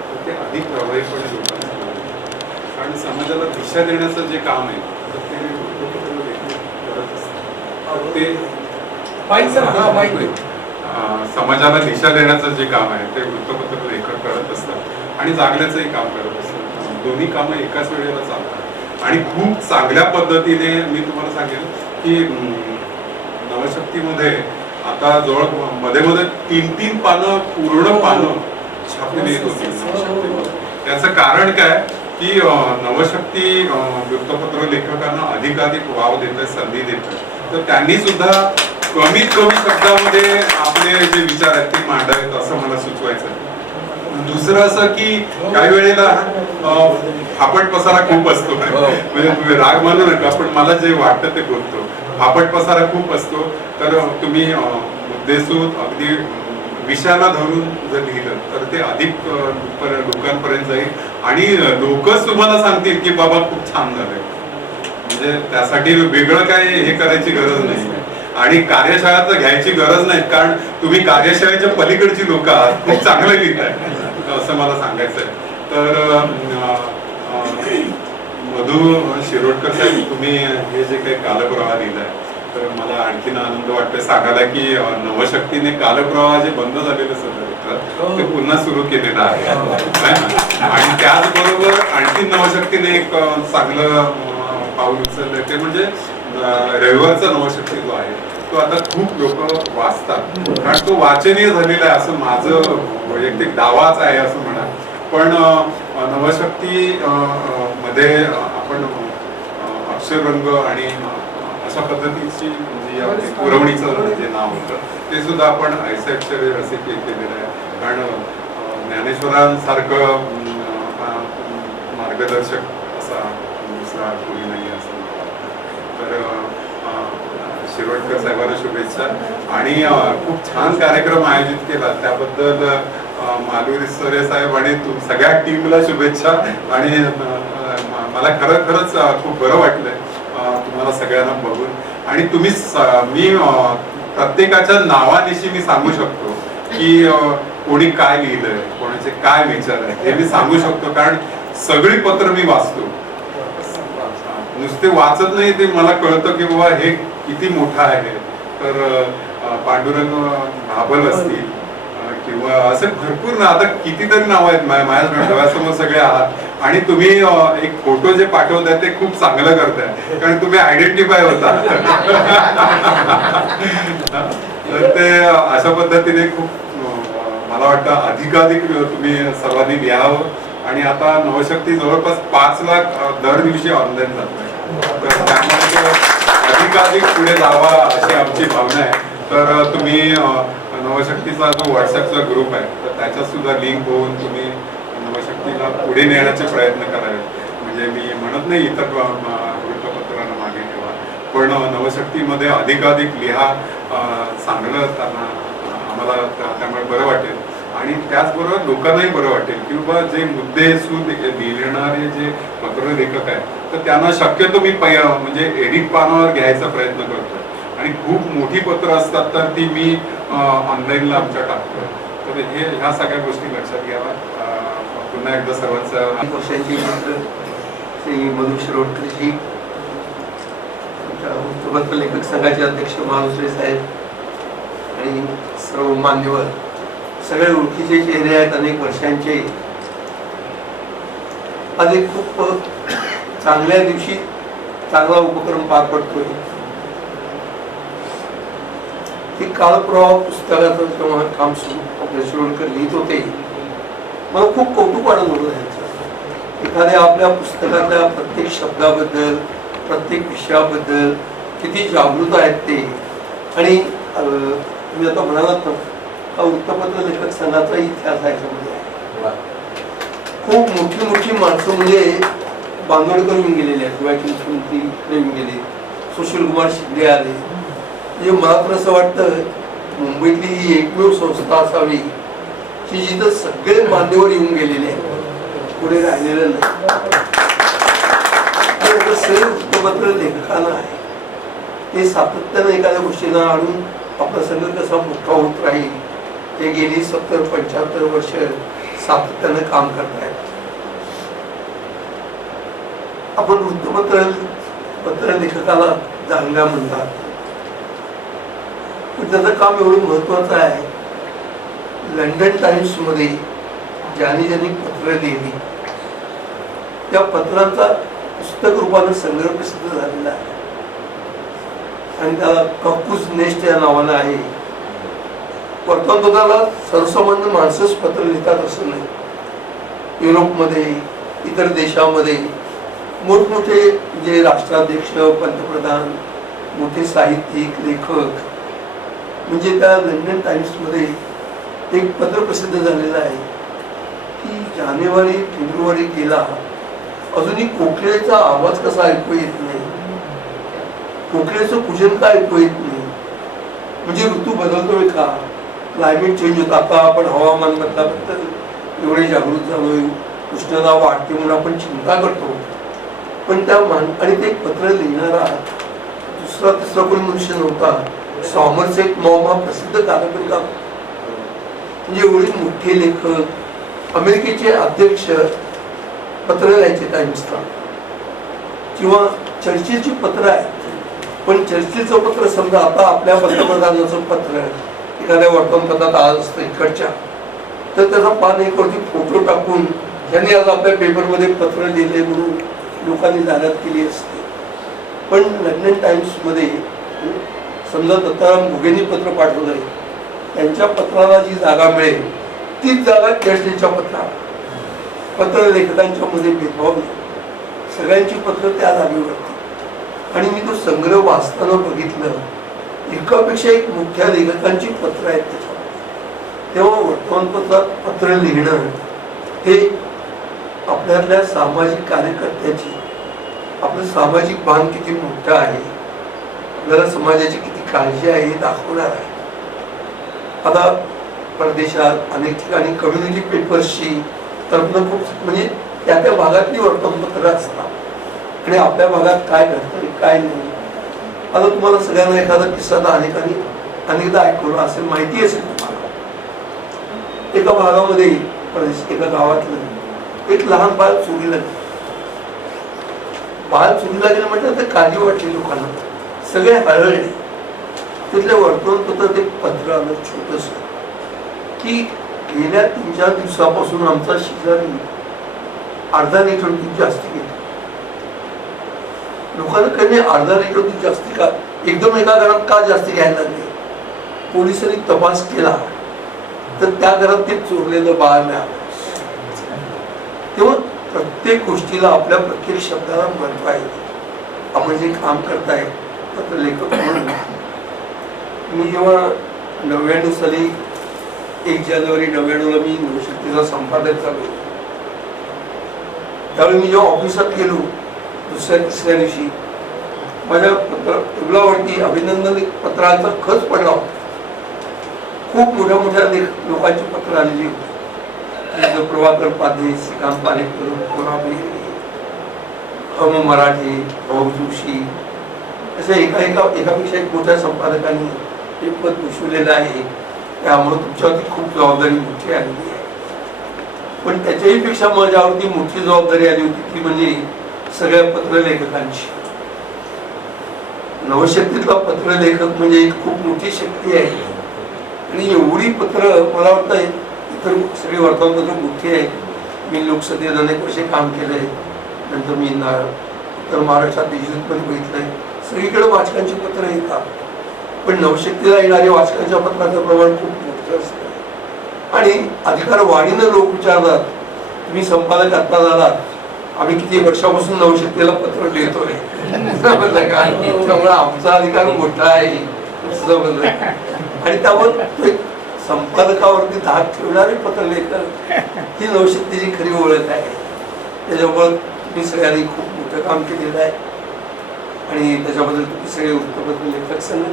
तर ते अधिक प्रभावीपणे लोकांना आणि समाजाला दिशा देण्याचं जे काम आहे तर ते वृत्तपत्र लेखक करत असतात. ते समाजाला दिशा देण्याचं जे काम आहे ते वृत्तपत्र लेखक करत असतात आणि जागण्याचंही काम करत असतात. दोन्ही कामं एकाच वेळेला चालतात आणि खूप चांगल्या पद्धतीने मी तुम्हाला सांगेल की नवशक्तीमध्ये आता जवळ मध्ये मध्ये 3-3 पानं पूर्ण पानं छापून येत होती. त्याचं कारण काय की नवशक्ती वृत्तपत्र लेखकांना अधिकाधिक वाव देत, संधी देत. तर त्यांनी सुद्धा कमीत कमी शब्दामध्ये आपले जे विचार आहेत ते मांडावेत असं मला सुचवायचं. दुसरं असं की काही वेळेला फापट पसारा खूप असतो. म्हणजे तुम्ही राग मानू नका पण मला जे वाटतं ते बोलतो. फापट पसारा खूप असतो. तर तुम्ही मुद्देसूद अगदी विषयाला धरून जर लिहिलं तर ते अधिक लोकांपर्यंत जाईल आणि लोकच तुम्हाला सांगतील की बाबा खूप छान झालंय. म्हणजे त्यासाठी वेगळं काय हे करायची गरज नाही. आणि कार्यशाळा तर घ्यायची गरज नाही, कारण तुम्ही कार्यशाळेच्या पलीकडची लोक आहात, खूप चांगलं लिहिताय असं मला सांगायचं आहे. तर मधू शिरोडकर साहेब, तुम्ही हे जे काही कालप्रवाह लिहिलाय, तर मला आणखीन आनंद वाटतोय सांगायला की नवशक्तीने कालप्रवाह जे बंद झालेलं सगळं ते पुन्हा सुरू केलेलं आहे. आणि त्याचबरोबर आणखी नवशक्तीने एक चांगलं पाऊल उचललंय, ते म्हणजे रविवारचा नवशक्ती जो आहे तो आता खूप लोक वाचतात, कारण तो वाचनीय झालेला आहे असं माझं वैयक्तिक दावाच आहे असं म्हणा. पण नवशक्ती मध्ये आपण अक्षररंग आणि अशा पद्धतीची म्हणजे पुरवणीचं जे नाव होतं ते सुद्धा आपण ऐसे अक्षरे असे केलेलं आहे, कारण ज्ञानेश्वरांसारखं मार्गदर्शक असा दुसरा कोणी नाही असं मला वाटतं. तर शिरोडकर साहेबांना शुभेच्छा आणि खूप छान कार्यक्रम आयोजित केला त्याबद्दल मालुरी सरे साहेब आणि सगळ्या टीमला शुभेच्छा. आणि मला खरंच खूप बरं वाटलंय तुम्हाला सगळ्यांना बघून. आणि तुम्ही मी प्रत्येकाच्या नावानिशी मी सांगू शकतो की कोणी काय लिहिलंय, कोणाचे काय विचार आहे हे मी सांगू शकतो, कारण सगळी पत्र मी वाचतो. नुसते वाचत नाही, ते मला कळतं की बाबा हे किती मोठं आहे. तर पांडुरंग भाबल असतील किंवा असे भरपूर ना, आता कितीतरी नाव आहेत माझ्या डोळ्यासमोर सगळे आहात. आणि तुम्ही एक फोटो जे पाठवताय ते खूप चांगलं करताय, कारण तुम्ही आयडेंटिफाय होता. तर ते अशा पद्धतीने खूप मला वाटतं अधिकाधिक तुम्ही सर्वांनी लिहावं. आणि आता नवशक्ती जवळपास 5 लाख दर दिवशी ऑनलाईन जात आहे, तर त्यामुळे अधिकाधिक पुढे जावा अशी आमची भावना आहे. तर तुम्ही नवशक्तीचा जो व्हॉट्सअपचा ग्रुप आहे तर त्याच्यात सुद्धा लिंक होऊन तुम्ही नवशक्तीला पुढे नेण्याचे प्रयत्न करावे. म्हणजे मी म्हणत नाही इतर वृत्तपत्रांना मागे ठेवा, पण नवशक्तीमध्ये अधिकाधिक लिहा, चांगलं त्यांना आम्हाला त्यामुळे बरं वाटेल. आणि त्याचबरोबर लोकांनाही बरं वाटेल की बाबा जे मुद्देसूद लिहिणारे जे पत्रलेखक आहेत तर त्यांना शक्यतो मी म्हणजे एडिट पानावर घ्यायचा प्रयत्न करतो. आणि खूप मोठी पत्र असतात तर ती मी ऑनलाईनला आमच्या टाकतो. तर ह्या सगळ्या गोष्टी लक्षात घ्यावा. पुन्हा एकदा सर्वांचं वर्षांची मित्र श्री मधू शिरोडकरजी, वृत्तपत्र लेखक संघाचे अध्यक्ष मानुसरे साहेब आणि सर्व मान्यवर, सगळे ओळखीचे चेहरे आहेत, अनेक वर्षांचे. आज एक खूप चांगल्या दिवशी चांगला उपक्रम पार पडतोय. हे कालप्रवाह पुस्तकाचं जेव्हा काम सुरू आपले शिरोडकर लिहित होते, मला खूप कौतुक वाटत होतं त्यांचं. एखाद्या आपल्या पुस्तकातल्या प्रत्येक शब्दाबद्दल, प्रत्येक विषयाबद्दल किती जागृत आहेत ते. आणि तुम्ही आता म्हणालात ना, वृत्तपत्र लेखक संघाचा इतिहास आहे याच्यामध्ये. खूप मोठी मोठी माणसं म्हणजे बांदोडकर येऊन गेलेले आहेत, गोव्याचे मुख्यमंत्री येऊन गेले, सुशील कुमार शिंदे आले. म्हणजे मला तर असं वाटतं मुंबईतली ही एकमेव संस्था असावी की जिथं सगळे मान्यवर येऊन गेलेले आहेत, पुढे राहिलेलं नाही. वृत्तपत्र लेखकांना आहे ते सातत्यानं एखाद्या गोष्टीला आणून आपला संघ कसा मोठा होत राहील हे गेली 70-75 वर्ष सातत्यानं काम करतायत. आपण वृत्तपत्र लेखकाला चांगल्या म्हणतात, पण त्याचं काम एवढं महत्वाचं आहे. लंडन टाइम्स मध्ये ज्यांनी पत्र लिहिली त्या पत्रांचा पुस्तक रूपाने संग्रह प्रसिद्ध झालेला आहे आणि त्याला कपूस नेस्ट या नावानं आहे. वर्तमानपत्राला सर्वसामान्य माणसंच पत्र लिहितात असं नाही. युरोपमध्ये, इतर देशामध्ये मोठमोठे जे राष्ट्राध्यक्ष, पंतप्रधान, मोठे साहित्यिक, लेखक, म्हणजे त्या लंडन टाइम्समध्ये एक पत्र प्रसिद्ध झालेलं आहे की जानेवारी-फेब्रुवारी गेला, अजूनही कोकिळेचा आवाज कसा ऐकू येत नाही, कोकिळेचं पूजन का ऐकू येत नाही. म्हणजे ऋतू बदलतोय का, क्लायमेट चेंज होतं. आता आपण हवामान बदलाबद्दल एवढे जागृत झालोय, उष्णता वाढते म्हणून आपण चिंता करतो. पण त्या आणि ते पत्र लिहिणारा दुसरा तिसरा कोणी मनुष्य नव्हता सॉमरसेट मॉम हा प्रसिद्ध कादंबरीकार, म्हणजे एवढे मोठे लेखक, अमेरिकेचे अध्यक्ष पत्र लिहायचे टाइम्सला, किंवा चर्चिलची पत्र आहेत. पण चर्चिलचं पत्र समजा आता आपल्या पंतप्रधानाचं पत्र एखाद्या वर्तमानपत्रात आज असतं इकडच्या, तर त्याचा पान एकवरती फोटो टाकून ज्यांनी आज आपल्या पेपरमध्ये पत्र लिहिले म्हणून लोकांनी जाहिरात केली असते. पण लंडन टाइम्समध्ये समजा दत्ताराम घुगेंनी पत्र पाठवलंय, त्यांच्या पत्राला जी जागा मिळेल तीच जागा चर्चिलच्या पत्राला. पत्र लेखकांच्या मध्ये भेदभाव नाही, सगळ्यांची पत्र त्या जागेवरती. आणि मी तो संग्रह वाचताना बघितलं, एकापेक्षा एक मोठ्या लेखकांची पत्र आहेत त्याच्यामध्ये. तेव्हा वर्तमानपत्रात पत्र लिहिणं हे आपल्यातल्या सामाजिक कार्यकर्त्याची, आपलं सामाजिक भान किती मोठं आहे, आपल्याला समाजाची किती काळजी आहे हे दाखवणार आहे. आता परदेशात अनेक ठिकाणी कम्युनिटी पेपर्सची तर्फनं खूप म्हणजे त्या त्या भागातली वर्तमानपत्र असतात, आणि आपल्या भागात काय घडतं काय नाही. आता तुम्हाला सगळ्यांना एखादा किस्सा अनेकदा ऐकवला असेल, माहिती असेल तुम्हाला. एका भागामध्ये एका गावातलं एक लहान बाळ चोरीला गेलं. बाळ चोरीला गेलं म्हटलं तर काळजी वाटली लोकांना, सगळे हळहळले. तिथल्या वर्तमानपत्रात एक पत्र आलं छोटस की गेल्या 3-4 दिवसापासून आमचा शेजारी अर्धा लिटर दूध जास्त घेतो. लोकांना कधी अर्धा लिटर दूध जास्ती का, एकदम एका घरात का जास्ती घ्यायला लागले. पोलिसांनी तपास केला तर त्या घरात ते चोरलेलं बाळ मिळालं. तेव्हा प्रत्येक गोष्टीला आपल्या प्रत्येक शब्दाला महत्व आहे. आपण जे काम करताय पत्र लेखक म्हणून, मी जेव्हा 99 साली 1 जानेवारी 99 मी नवशक्तीचा संपादक झालो, त्यावेळी मी जेव्हा ऑफिसात गेलो दुसऱ्या-तिसऱ्या दिवशी माझ्या टेबलावरती अभिनंदन पत्रांचा खच पडला होता. खूप मोठ्या मोठ्या लोकांची पत्र आलेली होती. प्रभाकर पाध्ये, श्रीकांत पालेकर, हम मराठे, भाऊ जोशी, अशा एकापेक्षा एक मोठ्या संपादकांनी हे पद भूषवलेलं आहे. त्यामुळे तुमच्यावरती खूप जबाबदारी मोठी आलेली आहे. पण त्याच्याही पेक्षा माझ्यावरती मोठी जबाबदारी आली होती ती म्हणजे सगळ्या पत्र लेखकांची. नवशक्तीतला पत्र लेखक म्हणजे एक खूप मोठी शक्ती आहे. आणि एवढी पत्र मला वाटतं इतर सगळी वर्तमानपत्र मोठी आहे. मी लोकसभेत अनेक वर्षे काम केलंय, नंतर मी उत्तर महाराष्ट्रात देशदूतमध्ये बघितलंय, सगळीकडे वाचकांची पत्र येतात. पण नवशक्तीला येणाऱ्या वाचकांच्या पत्राचं प्रमाण खूप मोठं असतं. आणि अधिकारवाढीनं लोक विचारतात, तुम्ही संपादक आता झालात, आम्ही किती वर्षापासून नवशक्तीला पत्र लिहितोय, त्यामुळे आमचा अधिकार मोठा आहे. आणि त्यावर संपादकावरती धाक ठेवणारे पत्रलेखक ही नवशक्तीची खरी ओळख आहे. त्याच्यामुळे तुम्ही सगळ्यांनी खूप मोठं काम केलेलं आहे आणि त्याच्याबद्दल तुम्ही सगळे वृत्तपत्र लेखक संघ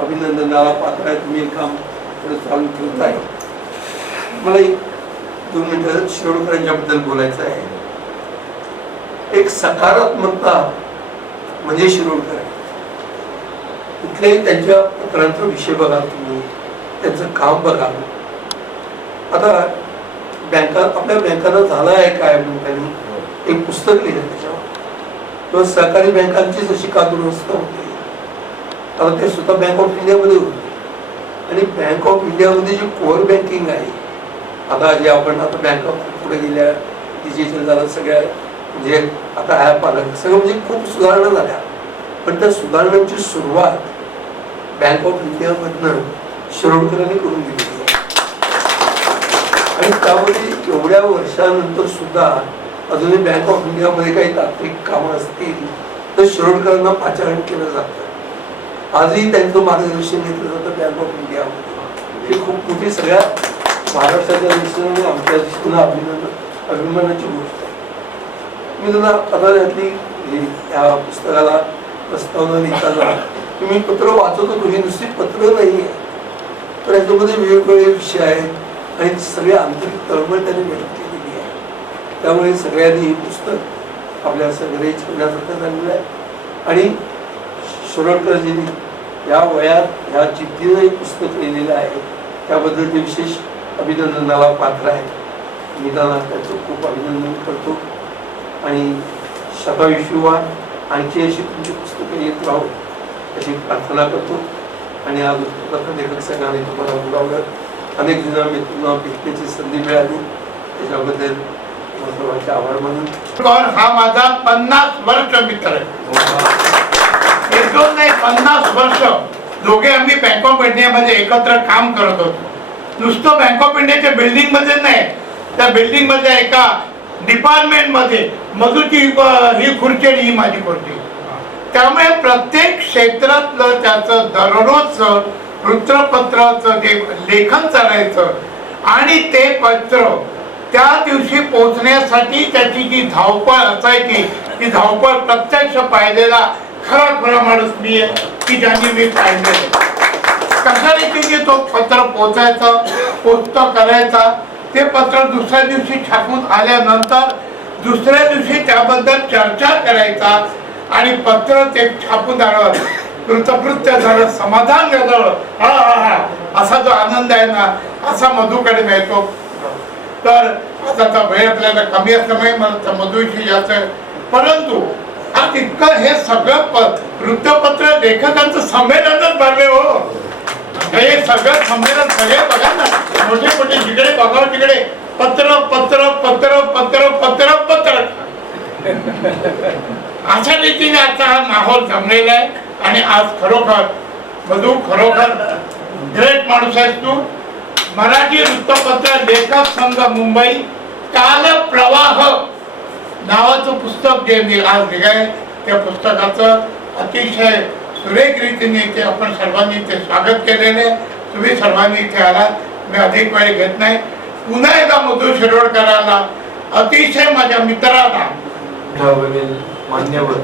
अभिनंदनाला पात्र आहे. तुम्ही हे काम पुढे चालू ठेवत आहे. मला 2 मिनिटं शिरोडकरांच्याबद्दल बोलायचं आहे. एक सकारात्मकता म्हणजे शिरोडकर. कुठल्याही त्यांच्या पत्रांचा विषय बघा, तुम्ही त्यांचं काम बघा. आता आपल्या बँकांना झालं आहे काय म्हणून त्यांनी एक पुस्तक लिहिलं त्याच्यावर, किंवा सहकारी बँकांची जशी का दुरवस्था होते. आता ते स्वतः बँक ऑफ इंडियामध्ये होते. आणि बँक ऑफ इंडियामध्ये जी कोअर बँकिंग आहे, आता जे आपण आता बँक ऑफ पुढे गेल्या, डिजिटल झालं, सगळ्या म्हणजे आता ॲप आलं, सगळं म्हणजे खूप सुधारणा झाल्या. पण त्या सुधारणांची सुरुवात बँक ऑफ इंडियामधनं शिरोडकरांनी करून दिली. आणि त्यामध्ये एवढ्या वर्षानंतर सुद्धा अजूनही बँक ऑफ इंडियामध्ये काही तांत्रिक कामं असतील तर शिरोडकरांना पाचारण केलं जातं. आजही त्यांचं मार्गदर्शन घेतलं जातं बँक ऑफ इंडियामध्ये. ही खूप मोठी सगळ्या महाराष्ट्राच्या दृष्टीने आमच्या दृष्टीनं अभिमानाची गोष्ट आहे. मी त्यांना आता यातली या पुस्तकाला प्रस्तावना लिहिताना मी पत्र वाचत होतो. ही नुसती पत्र नाही आहे, तर याच्यामध्ये वेगवेगळे विषय आहेत आणि सगळे आंतरिक तळमळ त्यांनी व्यक्त केलेली आहे. त्यामुळे सगळ्यांनी हे पुस्तक आपल्या सगळे ठेवण्यासारखं झालेलं आहे. आणि शिरोडकरजींनी या वयात ह्या जिद्दीनं हे पुस्तक लिहिलेलं आहे त्याबद्दल ते विशेष अभिनंदनाला पात्र आहे. मी त्यांना त्याचं खूप अभिनंदन करतो आणि शतायुष्यवान आणखी अशी तुमची पुस्तकं येत राहू अशी प्रार्थना करतो. आणि आज उत्तर लेखक संघाने तुम्हाला बोलावलं, अनेक दिवसांना मी तुम्हाला भेटण्याची संधी मिळाली, त्याच्याबद्दल सर्वांचे आभार मानून. हा माझा 50 वर्ष मित्र आहे. एक दोन नाही 50 वर्ष दोघे आम्ही बँक ऑफ इंडियामध्ये एकत्र काम करत होतो. नुसतं बँक ऑफ इंडियाच्या बिल्डिंग मध्ये नाही, त्या बिल्डिंग मध्ये एका डिपार्टमेंट मध्ये मधूची ही खुर्ची आणि ही माझी खुर्ची. त्यामुळे प्रत्येक क्षेत्रातलं त्याचं दररोजचं वृत्तपत्राचं जे लेखन चालायचं आणि ते पत्र त्या दिवशी पोहोचण्यासाठी त्याची जी धावपळ असायची ती धावपळ प्रत्यक्ष पाहिलेला खरा माणूस मी आहे की ज्यांनी मी पाहिलेलं. कशा रीतीने तो पत्र पोचत करायचा, ते पत्र दुसऱ्या दिवशी छापून आल्यानंतर दुसऱ्या दिवशी त्याबद्दल चर्चा करायचा आणि पत्र ते छापून आलं, कृतकृत्य झालं, समाधान झालं, हा हा हा असा जो आनंद आहे ना असा मधूकडे मिळतो. तर आता वेळ आपल्याला कमी असल्यामुळे मला मधूशी यायचं, परंतु आज इतकं हे सगळं वृत्तपत्र लेखकांचं संमेलनच भरले हो. हे सगळं संमेलन सगळे बघा ना, मोठे मोठे जिकडे बघावं तिकडे पत्र पत्र पत्र पत्र पत्र पत्र अशा रीतीने आता हा माहोल जमलेला आहे. आणि आज खरोखर मधू खरोखर ग्रेट माणूस आहेस तू. मराठी वृत्तपत्र लेखक संघ मुंबई काल प्रवाह नावाचं पुस्तक जे मी आज लिहिलंय त्या पुस्तकाचं अतिशय सुरेख रीतीने ते आपण सर्वांनी ते स्वागत केलेले. तुम्ही सर्वांनी इथे आलात, मी अधिक वेळ घेत नाही. पुन्हा एकदा मधू शिरोडकरांना अतिशय माझ्या मित्राला मान्यवर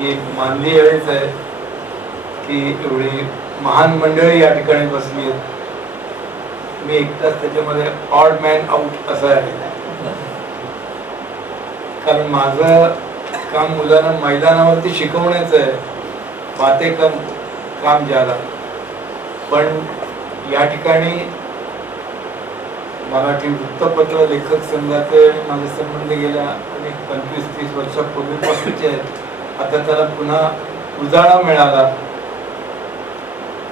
ही मानली वेळेच आहे की एवढी महान मंडळी या ठिकाणी बसली आहेत. मी एकटाच त्याच्यामध्ये ऑड मॅन आउट असं आहे, कारण माझं काम मुलांना मैदानावरती शिकवण्याचं आहे, बाते काम ज्याला. पण या ठिकाणी मराठी वृत्तपत्र लेखक संघाचे माझे संबंध गेल्या 25-30 वर्षापूर्वीपासूनचे आहेत. आता त्याला पुन्हा उजाळा मिळाला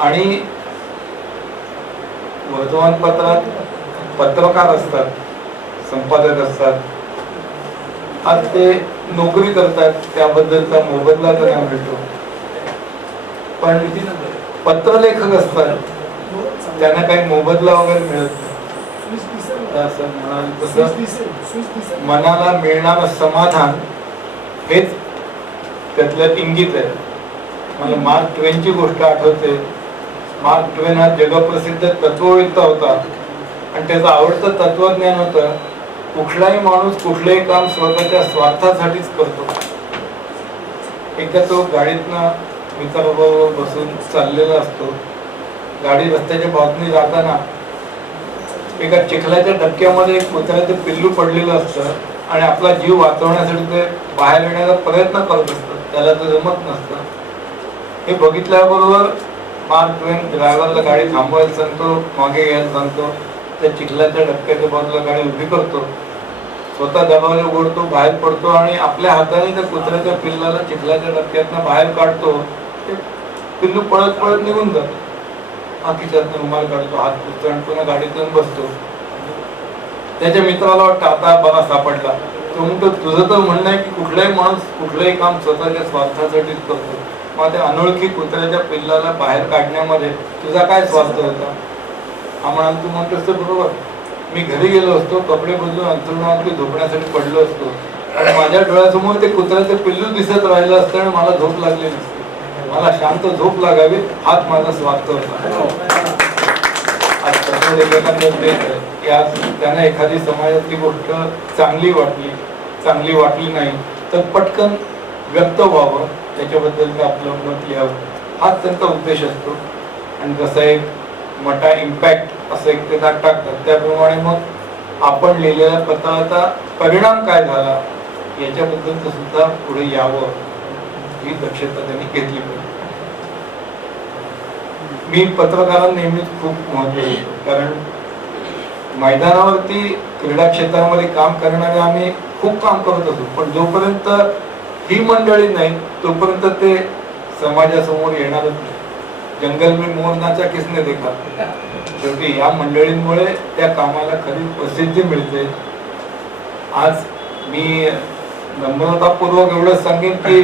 आणि वर्तमानपत्रात पत्रकार असतात, संपादक असतात, आज ते नोकरी करतात, त्याबद्दलचा मोबदला त्यांना मिळतो. पण पत्रलेखक असतात त्यांना काही मोबदला वगैरे मिळत नाही. असं म्हणाल तसं मनाला मिळणारं समाधान हेच त्यातलं इंगित आहे. मला मार्क ट्वेनची गोष्ट आठवते. मार्क ट्वेन हा जगप्रसिद्ध तत्ववेत्ता होता आणि त्याचं आवडतं तत्वज्ञान होतं, कुठलाही माणूस कुठलंही काम स्वतःच्या स्वार्थासाठीच करतो. एकदा तो गाडीतनं मित्राबरोबर बसून चाललेला असतो. गाडी रस्त्याच्या बाजूने जाताना एका चिखलाच्या डबक्यामध्ये एक कुत्र्याचं पिल्लू पडलेलं असतं आणि आपला जीव वाचवण्यासाठी ते बाहेर येण्याचा प्रयत्न करत असतात, त्याला ते जमत नसतं. हे बघितल्याबरोबर मार्क ट्वेन ड्रायव्हरला गाडी थांबवायला सांगतो, मागे घ्यायला सांगतो. त्या चिखलाच्या डबक्याच्या बाजूला गाडी उभी करतो, स्वतः दरवाजा उघडतो, बाहेर पडतो आणि आपल्या हाताने त्या कुत्र्याच्या पिल्लाला चिखलाच्या डबक्यातनं बाहेर काढतो. ते पिल्लू पळत पळत निघून जातो. खिशातून रुमाल काढतो, हात पुसतो आणि पुन्हा गाडीतून बसतो. त्याच्या मित्राला वाटतं आता बरा सापडला. तो म्हणतो तुझं तर म्हणणं आहे की कुठलाही माणूस कुठलंही काम स्वतःच्या स्वार्थासाठीच करतो, मग त्या अनोळखी कुत्र्याच्या पिल्लाला बाहेर काढण्यामध्ये तुझा काय स्वार्थ होता? हा म्हणाल तू म्हणतोस ते बरोबर. मी घरी गेलो असतो, कपडे बदलून अंथरुणावरती झोपण्यासाठी पडलो असतो आणि माझ्या डोळ्यासमोर ते कुत्र्याचं पिल्लू दिसत राहिलं असतं आणि मला झोप लागली नसती. मला शांत झोप लागावी हाच माझा स्वार्थ होता. आज त्यांना एखादी समाजातली गोष्ट चांगली वाटली नाही तर पटकन व्यक्त व्हावं, त्याच्याबद्दल आपलं मत लिहावं, हाच त्यांचा उद्देश असतो. आणि जसा एक मोठा इम्पॅक्ट असं एक ते टाकतात, त्याप्रमाणे मग आपण लिहिलेल्या पत्राचा परिणाम काय झाला याच्याबद्दल सुद्धा पुढे यावं ही दक्षता त्यांनी घेतली पाहिजे. मी पत्रकारांना नेहमीच खूप महत्त्व देतो, कारण मैदानावरती क्रीडा क्षेत्रामध्ये काम करणारे आम्ही खूप काम करत असतो, पण जोपर्यंत ही मंडळी नाही तोपर्यंत ते समाजासमोर येणारच नाही. जंगल में मोर नाचा किसने देखा, शेवटी या मंडळींमुळे त्या कामाला खरी प्रसिद्धी मिळते. आज मी नम्रतापूर्वक एवढंच सांगेन की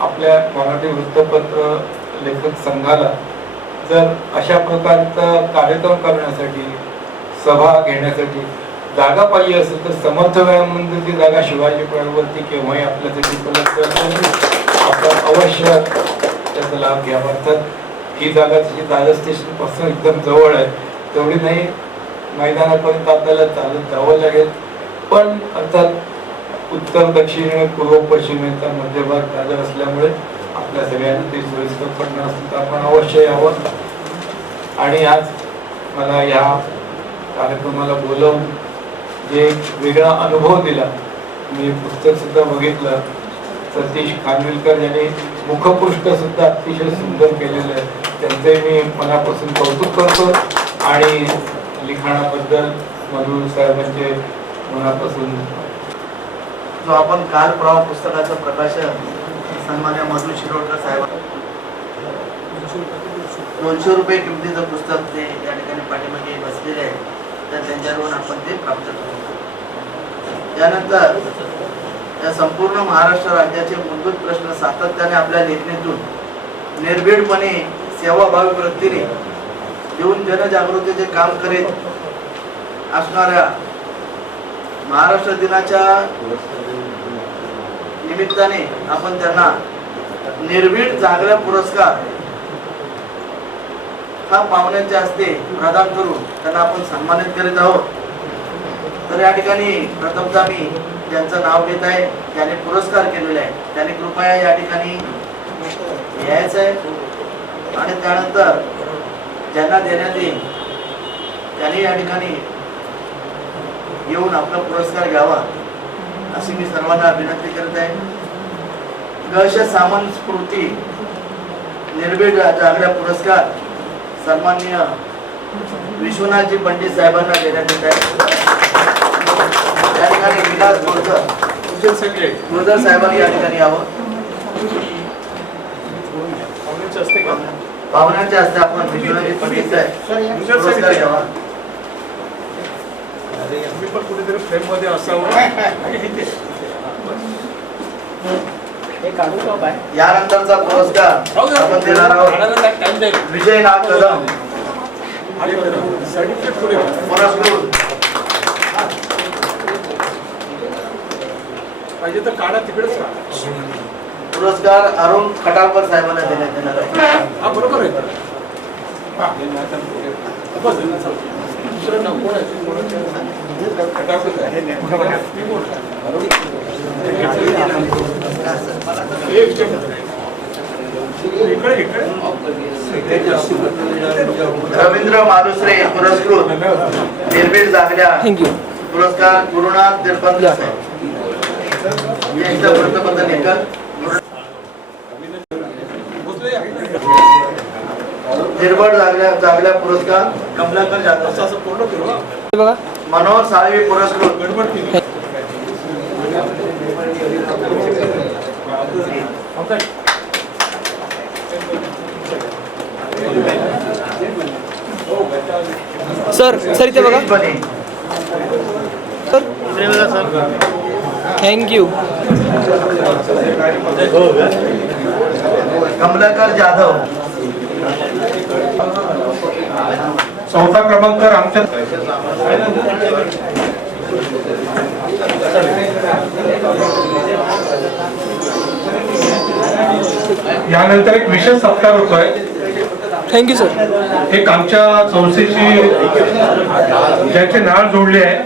आपल्या मराठी वृत्तपत्र लेखक संघाला जर अशा प्रकारचा कार्यक्रम करण्यासाठी, सभा घेण्यासाठी जागा पाहिजे असेल तर समर्थ व्यायाम मंदिरची जागा शिवाजी पार्कवरती केव्हाही आपल्यासाठी उपलब्ध असेल. आपण अवश्य त्याचा लाभ घ्यावा. अर्थात ही जागा तिची दादर स्टेशन पासून एकदम जवळ आहे, तेवढी नाही, मैदानापर्यंत आपल्याला चालत जावं लागेल. पण अर्थात उत्तर दक्षिण आणि पूर्व पश्चिमेचा मध्यभाग दादर असल्यामुळे आपल्या सगळ्यांना ते सोयीस्कर पडणार असेल तर आपण अवश्य यावं. आणि आज मला या कार्यक्रमाला बोलवून जे वेगळा अनुभव दिला, मी पुस्तक सुद्धा बघितलं, सतीश खानविलकर यांनी मुखपृष्ठ सुद्धा अतिशय सुंदर केलेलं आहे, त्यांचे मी मनापासून कौतुक करतो. आणि लिखाणाबद्दल मधुर साहेबांचे मनापासून. जो आपण काल प्रवाह पुस्तकाचं प्रकाशन सन्मान्य मधु शिरोडकर साहेब, 200 रुपये किमतीचं पुस्तक ते या ठिकाणी पाठीमागे बसलेले आहे, तर त्यांच्याकडून आपण ते प्राप्त करू. त्यानंतर या संपूर्ण महाराष्ट्र राज्याचे मूलभूत प्रश्न सातत्याने आपल्या लेखणीतून निर्भीडपणे सेवाभावी वृत्तीने देऊन जनजागृतीचे काम करीत असणाऱ्या महाराष्ट्र दिनाच्या निमित्ताने आपण त्यांना निर्भीड जागल्या पुरस्कार हा पाहुण्यांच्या हस्ते प्रदान करून त्यांना आपण सन्मानित करीत आहोत. तर या ठिकाणी प्रथमतः मी ज्यांचं नाव घेत आहे, ज्यांनी पुरस्कार केलेला आहे, त्यांनी कृपया या ठिकाणी यायचं आहे. आणि त्यानंतर ज्यांना देण्यात येईल त्यांनी या ठिकाणी येऊन आपला पुरस्कार घ्यावा अशी मी सर्वांना विनंती करत आहे. गश सामंत स्फूर्ती निर्भीड जागल्या पुरस्कार सन्माननीय विश्वनाथजी पंडित साहेबांना देण्यात येत आहे. या ठिकाणी विलास गुर्जर साहेबांनी या ठिकाणी यावं. पाहुण्यांच्या हस्ते आपण विश्वनाथजी पंडित साहेब पुरस्कार घ्यावा. कुठेतरी फ्रेम मध्ये असावं. यानंतरचा पुरस्कार आपण देणार आहोत विजय नाथ कदम, पाहिजे तर काढा तिकडेच. पुरस्कार अरुण खटाळकर साहेबांना देण्यात येणार आहे. हा बरोबर आहे. रवींद्र मालुसरे पुरस्कृत निर्भीड जागल्या पुरस्कार गुरुनाथ निर्बंध साहेब, ज्येष्ठ वृत्तपत्र लेखक. निर्भीड जागल्या पुरस्कार कमलाकर जाधव, मनोहर साळवी पुरस्कृत सर इथे बघा सर, थँक्यू. कमलाकर जाधव, चौथा क्रमांक आमच्या यानंतर एक विशेष सत्कार होतोय. Thank you sir. एक आमच्या संस्थेची ज्याचे नाळ जोडले आहे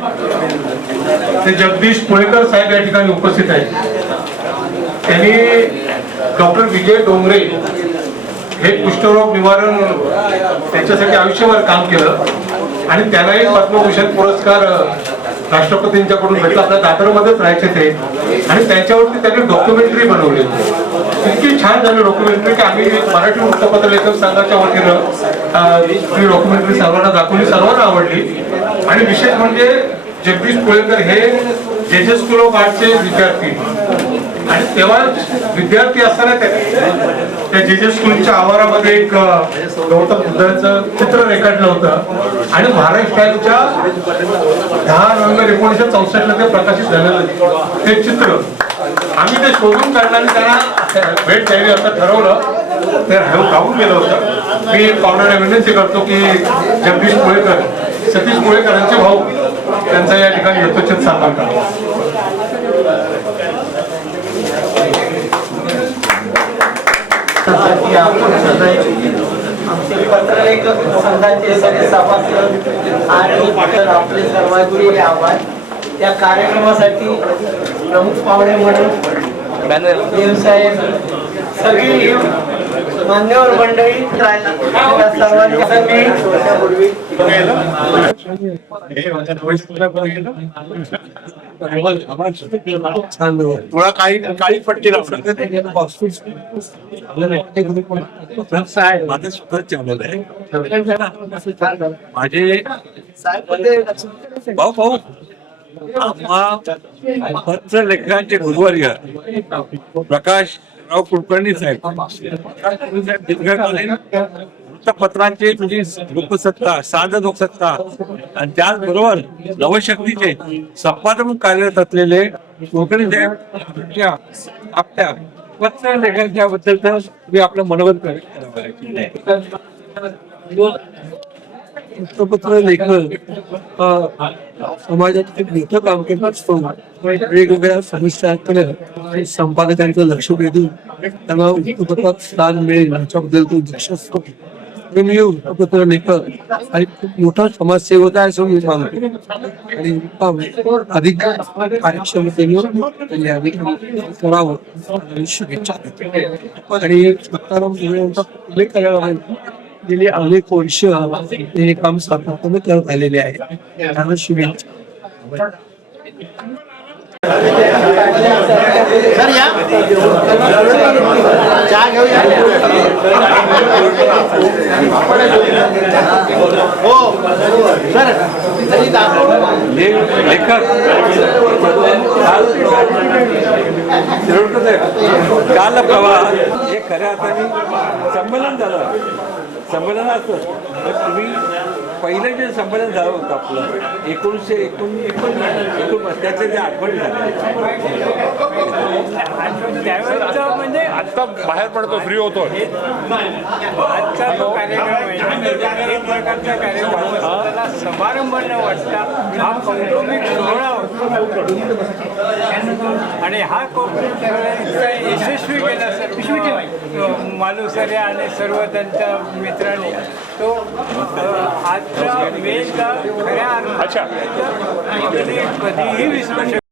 ते जगदीश पुळेकर साहेब या ठिकाणी उपस्थित आहेत. त्यांनी डॉक्टर विजय डोंगरे हे कुष्ठरोग निवारण त्याच्यासाठी आयुष्यभर काम केलं आणि त्यालाही पद्मभूषण पुरस्कार राष्ट्रपतींच्याकडून भेटला. आपल्या दादरमध्येच राहायचे ते आणि त्याच्यावरती त्यांनी डॉक्युमेंटरी बनवली होती. इतकी छान झाली डॉक्युमेंटरी की आम्ही मराठी वृत्तपत्र लेखक संघाच्या वतीनं ही डॉक्युमेंटरी सर्वांना दाखवली, सर्वांना आवडली. आणि विशेष म्हणजे जगदीश पुळेकर हे जे स्कूल ऑफ आर्टचे विद्यार्थी, आणि तेव्हा विद्यार्थी असताना त्या जे स्कूलच्या आवारामध्ये एक गौतम बुद्धाचं चित्र रेखाटलं होतं आणि महाराष्ट्राच्या 10 नोव्हेंबर 1964 ते प्रकाशित झालेलं ते चित्र आम्ही ते शोधून काढलं आणि त्यांना भेट द्यावी असं ठरवलं. ते गाऊन गेलं होतं. मी पाहुण्याला विनंती करतो की जगदीश पुळेकर, सतीश पुळेकरांचे भाऊ, त्यांचा या ठिकाणी यथोचित सन्मान करा. आमचे पत्रलेखक संघाचे सगळे सभासद आणि आपले सर्वांचे आभार. त्या कार्यक्रमासाठी प्रमुख पाहुणे म्हणून देवसाहेब, सगळी मान्यवर मंडळी, सर्वांनी तुला काही पट्टी माझं सुद्धा चॅनल आहे. माझे भाऊ पत्र लेखकांचे गुरुवर्य प्रकाशराव कुलकर्णी साहेब दीर्घकालीन वृत्तपत्रांचे लोकसत्ता, साध लोकसत्ता आणि त्याचबरोबर नवशक्तीचे संपादक कार्यरत असलेले कुलकर्णी साहेब आपल्या पत्र लेखकांच्या बद्दल तर मी आपलं मनोगत वृत्तपत्र लेखक समाजात एक मोठं काम करत असतो. वेगवेगळ्या समस्या संपादकांचं लक्ष वेधून त्यांना वृत्तपत्रात स्थान मिळेल याच्याबद्दल तो लक्ष असतो. मी वृत्तपत्र लेखक आणि खूप मोठा समाजसेवक आहे असं मी मानतो आणि अधिक कार्यक्षमतेने अधिक करावं आणि शुभेच्छा देतो. आणि तुकाराम मुळे यांचा उल्लेख करायला गेली अनेक वर्ष हे काम सातत्याने करत आलेले आहे. त्यांना शुभेच्छा. लेखक काल प्रवाह हे खऱ्या अर्थाने संमेलन झालं. संमेलनाचं तुम्ही पहिलं जे संमेलन झालं होतं आपलं 1949 त्याचे जे आठवणी झाले म्हणजे आता बाहेर पडतो, फ्री होतो. आजचा जो कार्यक्रम आहे एक प्रकारचा कार्यक्रम त्याला समारंभ न वाटता हा कौटुंबिक सोहळा होतो आणि हा कौटुंबिक सोहळा इतका यशस्वी केला सर मालुसरे आणि सर्व त्यांच्या मित्रांनी. तो आजचा मेलचा खऱ्या अर्थाने कधीही विसरू शकतो.